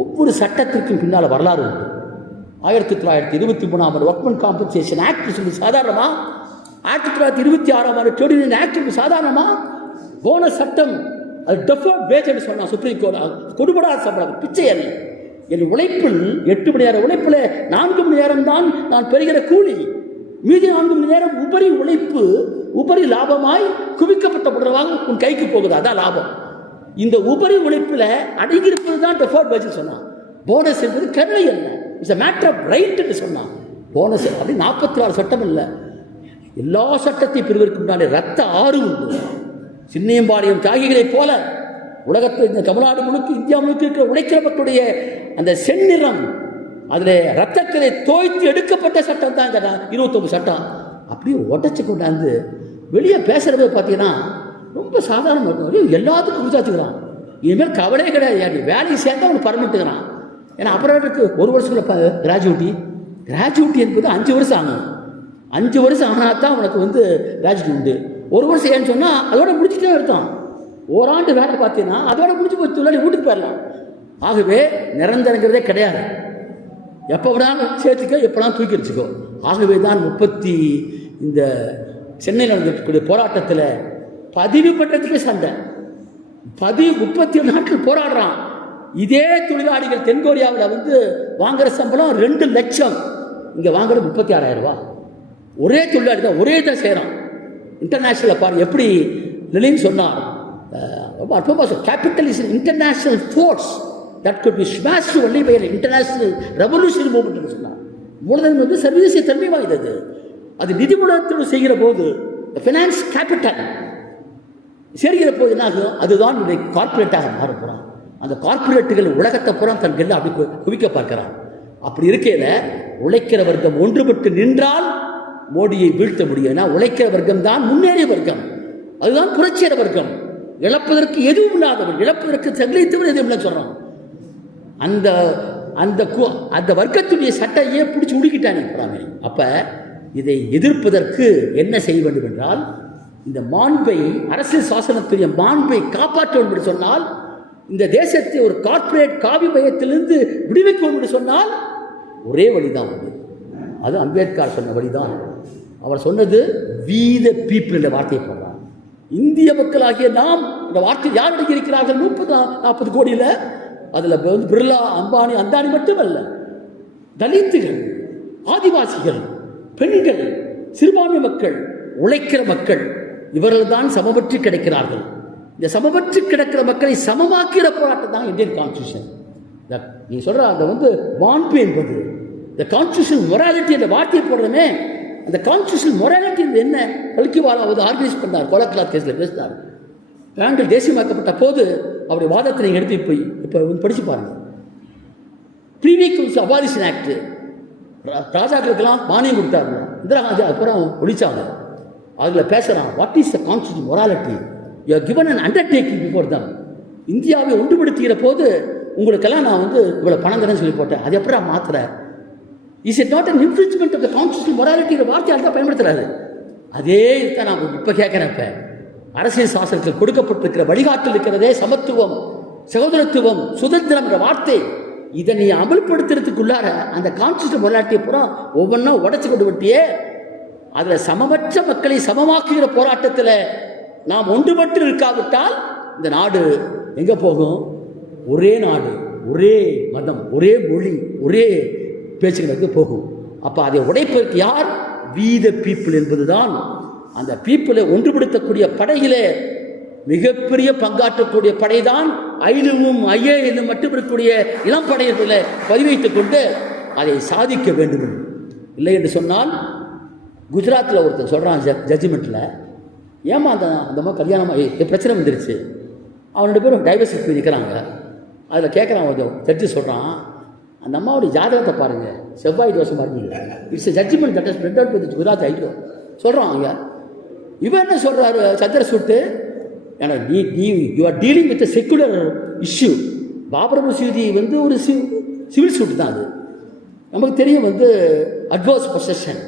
ஒவ்வொரு சட்டத்திற்கும் பின்னால் வரலாறு உண்டு. 1923ஆம் ஆண்டு ஒர்க்மென் காம்பன்சேஷன் ஆக்ட் சொல்லி சாதாரணமா, 1926ஆம் ஆண்டு ட்ரேட் யூனியன் ஆக்ட் சாதாரணமா, போனஸ் சட்டம், அது டெஃபர்ட் வேஜ் என்று சொன்னான் சுப்ரீம் கோர்ட். கொடுபடாத சம்பளம், பிச்சை அல்ல. என் உழைப்பில் 8 மணி நேரம் உழைப்பில் 4 மணி நேரம் தான் நான் பெறுகிற கூலி. மீதி 4 மணி நேரம் உபரி உழைப்பு, உபரி லாபமாய் குவிக்கப்பட்டப்படுறவாங்க உன் கைக்கு போகுது. அதான் லாபம். இந்த உபரி உழைப்பில் அடங்கியிருப்பது தான் டெஃபர்ட் வேஜ் சொன்னான். போனஸ் என்பது கருணை அல்ல, it's a matter of right என்று சொன்னான். போனஸ் அப்படி 44 சட்டம் இல்லை. எல்லா சட்டத்தையும் பெறுவதற்கு முன்னாடி ரத்த ஆறு உண்டு. சின்னியம்பாளையம் தியாகிகளைப் போல உலகத்தில் இந்த தமிழ்நாடு முழுக்க, இந்தியா முழுக்க இருக்கிற உழைக்கிற மக்களுடைய அந்த செந்நிறம், அதில் ரத்தத்திலே தோய்த்து எடுக்கப்பட்ட சட்டம் தான் இந்த 29 சட்டம். அப்படியே உடச்சி கொண்டாந்து வெளியே பேசுகிறத பார்த்தீங்கன்னா ரொம்ப சாதாரணமாக இருக்கும். எல்லாத்துக்கும் விசாரிச்சுக்கிறான். இனிமேல் கவலையே கிடையாது. வேலையை சேர்ந்தா அவனுக்கு பர்மனெண்ட்டுக்கிறான். ஏன்னா அப்புறம் 1 வருஷத்தில் கிராஜுவிட்டி என்பது 5 வருஷம் ஆகும். 5 வருஷம் ஆனால் தான் அவனுக்கு கிராஜுவிட்டி உண்டு. 1 வருஷம் ஏன்னு சொன்னால் அதோட முடிச்சுட்டே இருக்கும். ஓராண்டு வேலை பார்த்தீங்கன்னா அதோட முடிச்சு போய் தொழிலாளி வீட்டுக்கு போயிடலாம். ஆகவே நிரந்தரங்கிறதே கிடையாது. எப்போ விடாலும் சேர்த்துக்கோ, எப்போலாம் தூக்கி வச்சுக்கோ. ஆகவே தான் இந்த சென்னையில் நடந்திருக்கக்கூடிய போராட்டத்தில் பதிவு பட்டத்துக்கே சண்டை. 37 நாட்கள் போராடுறான். இதே தொழிலாளிகள் தென்கொரியாவில் வாங்குற சம்பளம் 2 லட்சம், இங்கே வாங்குறது 36,000 ரூபா. ஒரே தொழிலாளி தான், ஒரே தான் செய்கிறான். இன்டர்நேஷனல் பாருங்க எப்படி லெனின் சொன்னார். Capital is an international force that could be smashed only by an international revolutionary movement என்று சொன்னார். மூலதனம் சர்வதேச தன்மை வாய்ந்தது. அது நிதி மூலத்தோடு செய்கிற போது ஃபினான்ஸ் கேபிட்டல் சேர்கிற போது என்னாகும்? அதுதான் கார்பரேட்டாக மாற போகிறான். அந்த கார்பரேட்டுகள் உலகத்தை புறம் தன் கெல்ல அப்படி குவிக்க பார்க்கிறான். அப்படி இருக்கையில் உழைக்கிற வர்க்கம் ஒன்றுபட்டு நின்றால் மோடியை வீழ்த்த முடியும். ஏன்னா உழைக்கிற வர்க்கம் தான் முன்னேறிய வர்க்கம், அதுதான் புரட்சியர வர்க்கம். இழப்பதற்கு எதுவும் இல்லாதவன், இழப்பதற்கு தகுதித்தவன் எதுவும் இல்லை சொல்றான். அந்த அந்த வர்க்கத்துடைய சட்டையே பிடிச்சி உடுக்கிட்டாங்க. அப்ப இதை எதிர்ப்பதற்கு என்ன செய்ய வேண்டும் என்றால், இந்த மாண்பை, அரசியல் சாசனத்துடைய மாண்பை காப்பாற்ற வேண்டும் என்று சொன்னால், இந்த தேசத்தை ஒரு கார்ப்பரேட் காவி பயத்திலிருந்து விடுவிக்க வேண்டும் என்று சொன்னால் ஒரே வழிதான் உண்டு. அது அம்பேத்கர் சொன்ன வழிதான். அவர் சொன்னது we the people என்ற வார்த்தையை போடுறார். இந்திய மக்களாகிய நாம் இந்த வார்த்தை யார் இருக்கிறார்கள்? 30-40 கோடியில். அதில் பிர்லா, அம்பானி, அந்தானி மட்டுமல்ல, தலித்துகள், ஆதிவாசிகள், பெண்கள், சிறுபான்மை மக்கள், உழைக்கிற மக்கள், இவர்கள் தான் சமபற்றி கிடைக்கிறார்கள். இந்த சமபற்றி கிடக்கிற மக்களை சமமாக்கிற போராட்டம் தான் இந்தியன் கான்ஸ்டியூஷன். நீ சொல்ற அந்த வான்பு என்பது இந்த கான்ஸ்டியூஷன் மொராலிட்டி என்ற வார்த்தையை போடுறமே, அந்த கான்ஸ்டியூஷன் மொராலிட்டி என்ன? கல்கிவாலா ஆர்கனைஸ் பண்ணார், கோலக்லாத் கேஸில் பேசினார். பேங்குகள் தேசியமாக்கப்பட்ட போது அவருடைய வாதத்தை நீங்கள் எடுத்து இப்போ படிச்சு பாருங்க. ப்ரீவி கவுன்சில் அபாலிஷன் ஆக்ட், ராஜாக்களுக்கெல்லாம் மானியம் கொடுத்தாங்க, இந்திரா காந்தி அப்புறம் ஒழிச்சாங்க. அதில் பேசுகிறான், what is the constitution morality, you are given an undertaking before தம். இந்தியாவை ஒன்றுபடுத்துகிற போது உங்களுக்கெல்லாம் நான் இவ்வளோ பணம் தரேன்னு சொல்லி போட்டேன், அது எப்பறம் மாற்றுறேன்? Is it not an infringement of the constitution மொராலிட்டிங்கிற வார்த்தையால் தான் பயன்படுத்துறாரு. அதே இதுதான் நான் இப்போ கேட்குறேன். இப்போ அரசியல் சாசனத்தில் கொடுக்கப்பட்டிருக்கிற வழிகாட்டில் இருக்கிறதே சமத்துவம், சகோதரத்துவம், சுதந்திரம் என்ற வார்த்தை, இதை நீ அமல்படுத்துறதுக்குள்ளார அந்த கான்ஸ்டியூஷன் மொராலிட்டியை பூரா ஒவ்வொன்றா உடச்சி கொண்டு விட்டியே. அதில் சமமற்ற மக்களை சமமாக்குகிற போராட்டத்தில் நாம் ஒன்றுபட்டு இருக்காவிட்டால் இந்த நாடு எங்கே போகும்? ஒரே நாடு, ஒரே மதம், ஒரே மொழி, ஒரே பேச்சுகளுக்கு போகும். அப்போ அதை உடைப்பதற்கு யார்? we the people என்பதுதான். அந்த பீப்புளை ஒன்றுபடுத்தக்கூடிய படையிலே மிகப்பெரிய பங்காற்றக்கூடிய படைதான் ஐலும் ஐஏலும் மட்டும் இருக்கக்கூடிய இளம் படையில பதிவைத்துக் கொண்டு அதை சாதிக்க வேண்டும். இல்லை என்று சொன்னால் குஜராத்தில் ஒருத்தர் சொல்கிறான் ஜட்ஜ்மெண்ட்டில், ஏமா அந்த மாதிரி கல்யாணமாக பிரச்சனை வந்துருச்சு, அவன் 2 பேரும் டைவர்ஸ் நிற்கிறாங்க. அதில் கேட்குறான், கொஞ்சம் ஜட்ஜு சொல்கிறான், அந்த அம்மாவுடைய ஜாதகத்தை பாருங்கள், செவ்வாய் தோஷம் பாருங்க, it's judgment that is spread out with Gujarat ஐட்டோ சொல்கிறான். அங்கே இவன் என்ன சொல்கிறாரு சந்திரசூட்டு, ஏன்னா நீ you are dealing with secular issue. Babar மசூதி ஒரு சிவில் சூட்டு தான். அது நமக்கு தெரியும், adverse possession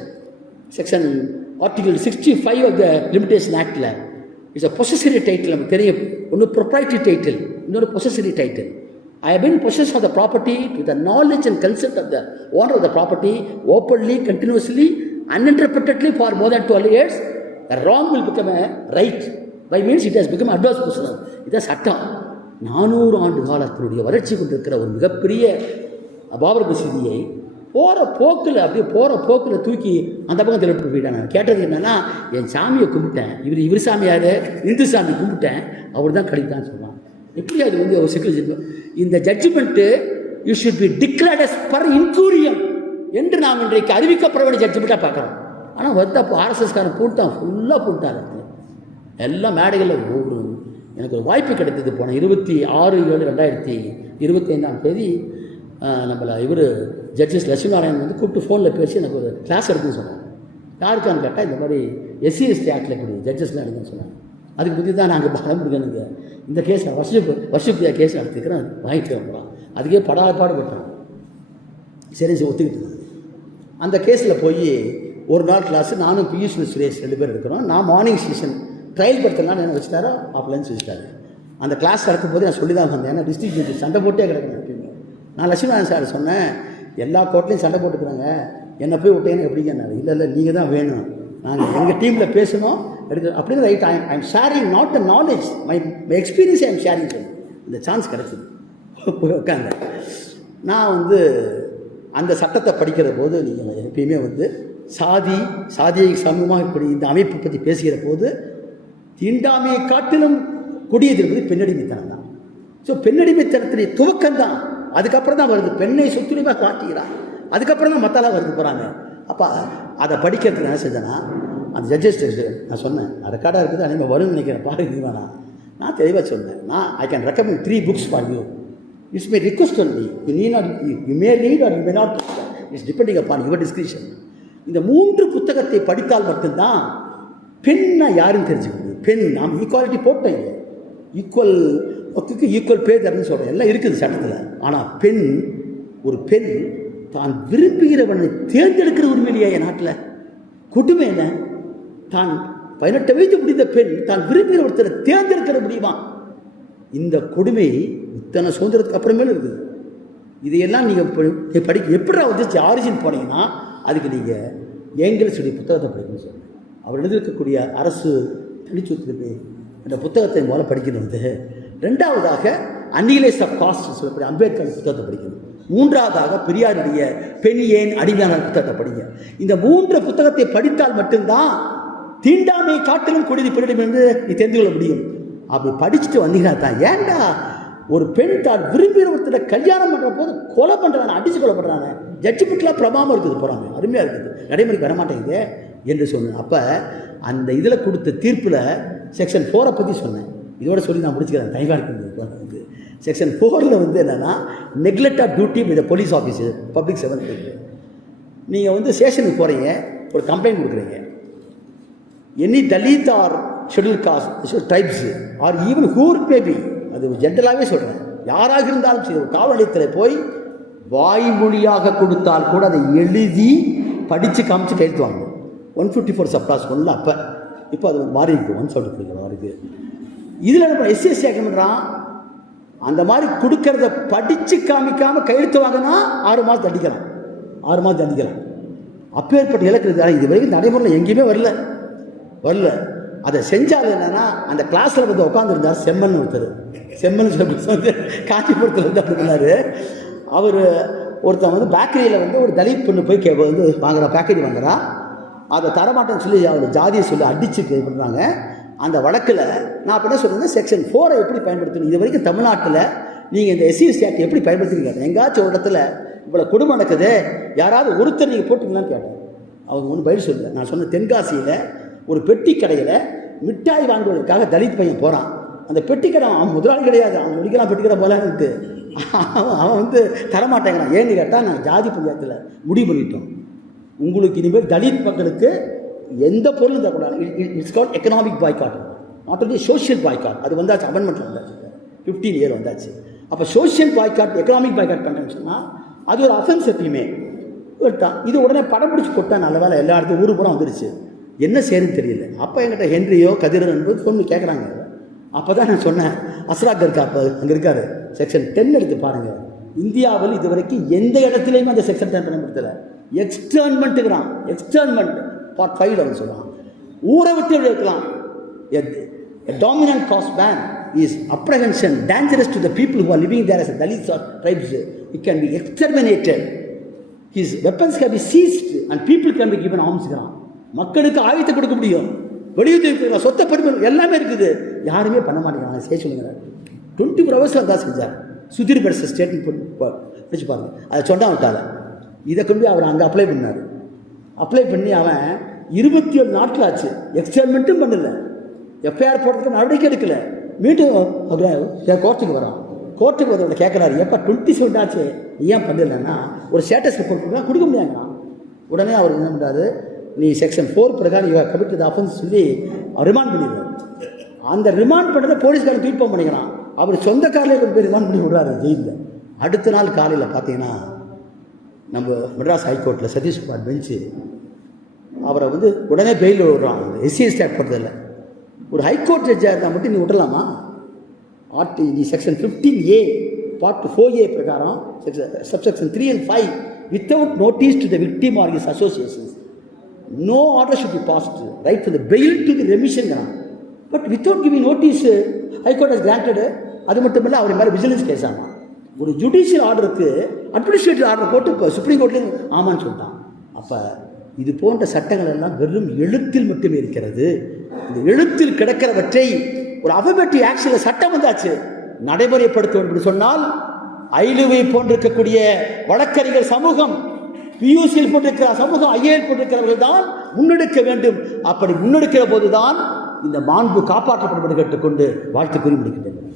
section article 65 of the limitation ஆக்டில் இட்ஸ் அ பொசஸரி டைட்டில். நமக்கு தெரியும், ஒன்று ப்ரொப்ரைட்டரி டைட்டில், இன்னொரு possessory title. I have been possessed of the property with the knowledge and consent of the owner of the property openly, continuously, uninterruptedly for more than 12 years. The wrong will become a right. By means it has become adverse possession. இது சட்டம். 400 ஆண்டு காலத்தினுடைய வளர்ச்சி கொண்டிருக்கிற ஒரு மிகப்பெரிய பாபர் மசூதியை போகிற போக்கில் தூக்கி அந்த பக்கத்தில் எடுத்து போயிட்டேன். நான் கேட்டது என்னன்னா, என் சாமியை கும்பிட்டேன், இவர் சாமி யார்? இந்து சாமி கும்பிட்டேன், அவர் தான் கழித்தான்னு சொல்லுவான். எப்படி அது ஒரு சிக்கல்? இந்த ஜட்ஜ்மெண்ட்டு you should be declared as per incuriam என்று நாம் இன்றைக்கு அறிவிக்கப்பட வேண்டிய ஜட்ஜ்மெண்ட்டாக பார்க்குறோம். ஆனால் அப்போ ஆர்எஸ்எஸ்காரன் போட்டான், ஃபுல்லாக போட்டாங்க எல்லா மேடைகளில். எனக்கு ஒரு வாய்ப்பு கிடைத்தது போன 26/7/2025 நம்மளை ஜட்ஜஸ் லட்சுமிநாராயணன் கூப்பிட்டு ஃபோனில் பேசி எனக்கு ஒரு கிளாஸ் எடுக்குன்னு சொன்னாங்க. யாருக்கான்னு கேட்டால், இந்த மாதிரி SC/ST ஆக்டில் இப்படி ஜட்ஜஸ்லாம் எடுக்குன்னு சொன்னாங்க. அதுக்கு பற்றி தான் நாங்கள் பலம் இருக்கணுங்க, இந்த கேஸை வருஷப்பிரியா கேஸ் நடத்திக்கிறேன், வாங்கிட்டு வந்துடும். அதுக்கே பாடுபட்டோம். சரி ஒத்துக்கிட்டு அந்த கேஸில் போய் ஒரு நாள் கிளாஸு நானும் பியூஷ் சுரேஷ் 2 பேர் இருக்கிறோம். நான் மார்னிங் செஷன் ட்ரையல் படுத்தலாம் என்ன வச்சுட்டாரோ ஆஃப் லன்ச் வச்சுட்டாரு. அந்த கிளாஸ் நடக்கும் போது நான் சொல்லி தான் வந்தேன், ஏன்னா டிஸ்ட்ரிக்ட் ஜட்ஜ் சண்டை போட்டே கிடக்கணும். நான் லட்சுமிநாராயணன் சார் சொன்னேன், எல்லா கோர்ட்லேயும் சண்டை போட்டுக்கிறாங்க, என்னை போய் விட்டேன்னு எப்படிங்கன்னாரு. இல்லை நீங்கள் தான் வேணும், நாங்கள் எங்கள் டீமில் பேசணும் அப்படின்னு. Right, I am sharing not the knowledge, my experience I am sharing. இந்த சான்ஸ் கிடச்சிது. போய் உட்காங்க. நான் அந்த சட்டத்தை படிக்கிற போது நீங்கள் எப்பயுமே சாதியை சமூகமாக இப்படி இந்த அமைப்பை பற்றி பேசுகிற போது தீண்டாமையை காட்டிலும் கொடியது என்பது பெண்ணடிமைத்தனம் தான். ஸோ பெண்ணடிமைத்தனத்தினுடைய துவக்கம் தான். அதுக்கப்புறம் தான் வருது பெண்ணை சொத்துரிமையாக காட்டுகிறான், அதுக்கப்புறம் தான் மத்தாலாம் வருது போகிறாங்க. அப்போ அதை படிக்கிறதுக்கு என்ன செஞ்சேன்னா, அந்த ஜட்ஜஸ் நான் சொன்னேன், ரெக்கார்டாக இருக்குது, அனைவரும் வரும்னு நினைக்கிறேன், பாருங்க வேணாம். நான் தெளிவாக சொன்னேன், I can recommend 3 books for you. It's my request only, you may read are you may not, it's depending upon your description. இந்த 3 புத்தகத்தை படித்தால் மட்டும்தான் பெண்ணை யாருன்னு தெரிஞ்சுக்க முடியும். பெண் நாம் ஈக்குவாலிட்டி போட்டோம், ஈக்குவல் பே தரணும்னு சொல்கிறேன், எல்லாம் இருக்குது சட்டத்தில். ஆனால் ஒரு பெண் தான் விரும்புகிறவனை தேர்ந்தெடுக்கிற உரிமை இல்லையா என் நாட்டில்? கொடுமை என்ன? தான் 18 வயது முடிந்த பெண் தான் விரும்புகிற ஒருத்தரை தேர்ந்தெடுக்கிற முடியுமா? இந்த கொடுமை இத்தனை சுதந்திரத்துக்கு அப்புறமேலும் இருக்குது. இதையெல்லாம் நீங்கள் படிக்க எப்படி ஆரிஜின் போனீங்கன்னா, அதுக்கு நீங்கள் ஏங்கல்ஸுடைய புத்தகத்தை படிக்கணும்னு சொல்லுங்கள். அவர் எழுதியிருக்கக்கூடிய அரசு தனிச்சுத்திருப்பு அந்த புத்தகத்தை முதல்ல படிக்கணும். 2வதாக அன்னிலேஸ் ஆஃப் காஸ்ட் சொல்லக்கூடிய அம்பேத்கர் புத்தகத்தை படிக்கணும். 3வதாக பெரியாருடைய பெண் ஏன் அடிமையான புத்தகத்தை படிங்க. இந்த 3 புத்தகத்தை படித்தால் மட்டும்தான் தீண்டாமை காட்டிலும் கொடிது பிறடும் என்று நீ தெரிந்து கொள்ள முடியும். அப்படி படிச்சுட்டு வந்தீங்கன்னா தான், ஏன்டா ஒரு பெண் தான் விரும்பி ஒருத்தரை கல்யாணம் பண்ணுற போது கொலை பண்ணுறாங்க, அடித்து கொலை பண்ணுறாங்க, ஜட்ஜ்மெண்ட்லாம் பிரமாமல் இருக்குது, போகிறாங்க, அருமையாக இருக்குது, நடைமுறைக்கு வரமாட்டேங்குது என்று சொன்னேன். அப்போ அந்த இதில் கொடுத்த தீர்ப்பில் செக்ஷன் 4 பற்றி சொன்னேன். இதோட சொல்லி நான் முடிச்சுக்கிறேன், டைமாக இருக்குது. செக்ஷன் 4 வந்து என்னென்னா, neglect of duty by the police officer public servant இருக்குது. நீங்கள் வந்து ஸ்டேஷனுக்கு போகிறீங்க, ஒரு கம்ப்ளைண்ட் கொடுக்குறீங்க, any Dalit or schedule caste tribes or even her baby, அது ஜென்ரலாகவே சொல்கிறேன், யாராக இருந்தாலும் சரி, ஒரு காவல் நிலையத்தில் போய் வாய்மொழியாக கொடுத்தால் கூட அதை எழுதி படித்து காமிச்சு கையெழுத்து வாங்கணும். 154 சப்ளாஸ் 1 அப்போ, இப்போ அது மாறி இருக்குது, 174 இருக்குது. இதில் நம்ம எஸ்சி ஆக்ட் பண்ணுறான், அந்த மாதிரி கொடுக்கறத படித்து காமிக்காமல் கையெழுத்து வாங்கினா 6 மாதம் தண்டிக்கலாம், 6 மாதம் தண்டிக்கலாம். அப்பேற்பட்ட இலக்கு இருக்குது. இது வரைக்கும் நடைமுறையில் எங்கேயுமே வரல. அதை செஞ்சால் என்னென்னா, அந்த கிளாஸில் வந்து உட்காந்துருந்தார் செம்மன் ஒருத்தர், செம்மன் வந்து காஞ்சிபுரத்தில் வந்து அப்படின்னாரு. அவர் ஒருத்தன் வந்து பேக்கரியில் வந்து ஒரு தலித் பொண்ணு போய் வந்து வாங்குறா, பேக்கரி வாங்குறா, அதை தரமாட்டேன்னு சொல்லி அவர் ஜாதியை சொல்லி அடித்து பண்ணுறாங்க. அந்த வழக்கில் நான் அப்போ என்ன சொல்கிறேன், செக்ஷன் 4 எப்படி பயன்படுத்தணும், இது வரைக்கும் தமிழ்நாட்டில் நீங்கள் இந்த எஸ்சி ஆக்ட் எப்படி பயன்படுத்துறீங்க, எங்காச்சும் ஒரு இடத்துல இவ்வளோ குடும்பம் நடக்குது, யாராவது ஒருத்தர் நீங்கள் போட்டிங்களான்னு கேட்டேன். அவங்க ஒன்றும் பதில் சொல்லலை. நான் சொன்ன தென்காசியில் ஒரு பெட்டி கடையில் மிட்டாய் வாங்குவதற்காக தலித் பையன் போகிறான். அந்த பெட்டி கடை அவன் முதலாளி கிடையாது, அவன் முடிக்கலாம் பெட்டி கடை போகலான்ட்டு அவன் வந்து தரமாட்டேங்கிறான். ஏன்னு கேட்டால், நான் ஜாதி பஞ்சாயத்தில் முடிவு பண்ணிட்டோம், உங்களுக்கு இனிமேல் தலித் மக்களுக்கு எந்த பொருளும் தரக்கூடாது. It's called economic boycott, not only social boycott. அது வந்தாச்சு, அமெண்ட்மெண்ட் வந்தாச்சு, 15 இயர் வந்தாச்சு. அப்போ சோஷியல் பாய்காட், எக்கனாமிக் பாய்காட் பண்ணுறேன்னு சொன்னால் அது ஒரு அஃபென்ஸ் எப்பயுமே. இது உடனே படம் பிடிச்சி கொட்டா, நல்ல வேலை எல்லா இடத்துக்கும் ஊர் பூரா வந்துருச்சு, என்ன செய்யணும்னு தெரியல. அப்போ என்கிட்ட ஹென்ரியோ கதிரன் என்பது பொண்ணு கேட்குறாங்க. அப்போ தான் நான் சொன்னேன், அஸ்ராக் இருக்கா, அப்போ அங்கே இருக்காரு, செக்ஷன் 10 எடுத்து பாருங்கள். இந்தியாவில் இது வரைக்கும் எந்த இடத்துலையுமே அந்த செக்ஷன் 10 பயன்படுத்தலை. எக்ஸ்டர்ன்மெண்ட்டுக்கிறான், எக்ஸ்டர்ன்மெண்ட் பார்ட் 5 அவன் சொல்லுவான், ஊரை விட்டு இருக்கலாம். Dominant caste ban is apprehension dangerous to the people who are living there as a Dalits or tribes. It can be exterminated, his weapons can be seized and people can be given arms. மக்களுக்கு ஆயுதத்தை கொடுக்க முடியும், வெளியுறவு சொத்த பெருமை எல்லாமே இருக்குது, யாருமே பண்ண மாட்டேங்கிறாங்க. செய்ய சொல்லுங்க, 24 ஹவர்ஸில் தான் செஞ்சார். சுதீர் பெருச ஸ்டேட்மெண்ட் வச்சு பாருங்க, அதை சொன்னா விட்டால. இதை கொண்டு அவர் அங்கே அப்ளை பண்ணார். அப்ளை பண்ணி அவன் 27 நாட்கள் ஆச்சு, எக்ஸ்டர்மெண்ட்டும் பண்ணல, எஃப்ஐஆர் போடுறதுக்கு நடவடிக்கை எடுக்கல. மீண்டும் கோர்ட்டுக்கு வரான். கோர்ட்டுக்கு வந்து கேட்குறாரு, எப்போ 27 ஆச்சு நீ ஏன் பண்ணலன்னா, ஒரு ஸ்டேட்டஸ் ரிப்போர்ட் கொடுக்க முடியாதுண்ணா. உடனே அவர் என்ன பண்ணுறாரு, நீ செக்ஷன் 4 பிரகாரம் இவ கமிட்டட் அஃபென்ஸ் சொல்லி ரிமாண்ட் பண்ணிடுறாரு. அந்த ரிமாண்ட் பண்ணதை போலீஸ்காரன் தூய்ப்பம் பண்ணிக்கிறான். அவர் சொந்த காலையில் கொண்டு போய் ரிமாண்ட் பண்ணி விடுறாரு ஜெயிலில். அடுத்த நாள் காலையில் பார்த்தீங்கன்னா, நம்ம மெட்ராஸ் ஹைகோர்ட்டில் சதீஷ்குமார் பெஞ்சு அவரை வந்து உடனே பெயில் விடுறான். எஸ்சி ஸ்டாட் பண்ணுறதில்ல. ஒரு ஹைகோர்ட் ஜட்ஜாக இருந்தால் மட்டும் நீ விடலாமா? நீ செக்ஷன் 15A பார்ட் 4A பிரகாரம் subsection 3 and 5 without notice to the victim or his associations, no order should be passed, right from the bail to the remission. But without giving notice, High Court has granted. அது மட்டும் இல்லை, அவர் மேலே vigilance case ஆகும். ஒரு judicial ஆர்டருக்கு administrative order போட்டு இப்போ supreme கோர்ட்லேயும் ஆமான்னு சொல்லிட்டான். அப்போ இது போன்ற சட்டங்கள் எல்லாம் வெறும் எழுத்தில் மட்டுமே இருக்கிறது. இந்த எழுத்தில் கிடக்கிறவற்றை ஒரு அஃபர்மேட்டிவ் ஆக்ஷனில் சட்டம் வந்தாச்சு, நடைமுறைப்படுத்த வேண்டும் சொன்னால் ஐலுவை போன்றிருக்கக்கூடிய வழக்கறிஞர் சமூகம், பியூசியில் போட்டிருக்கிற சமூகம், ஐஏஎல் போட்டிருக்கிறவர்கள் தான் முன்னெடுக்க வேண்டும். அப்படி முன்னெடுக்கிற போதுதான் இந்த மாண்பு காப்பாற்றப்படும் என்று கேட்டுக்கொண்டு வாழ்த்து கூறி முடிக்கின்றனர்.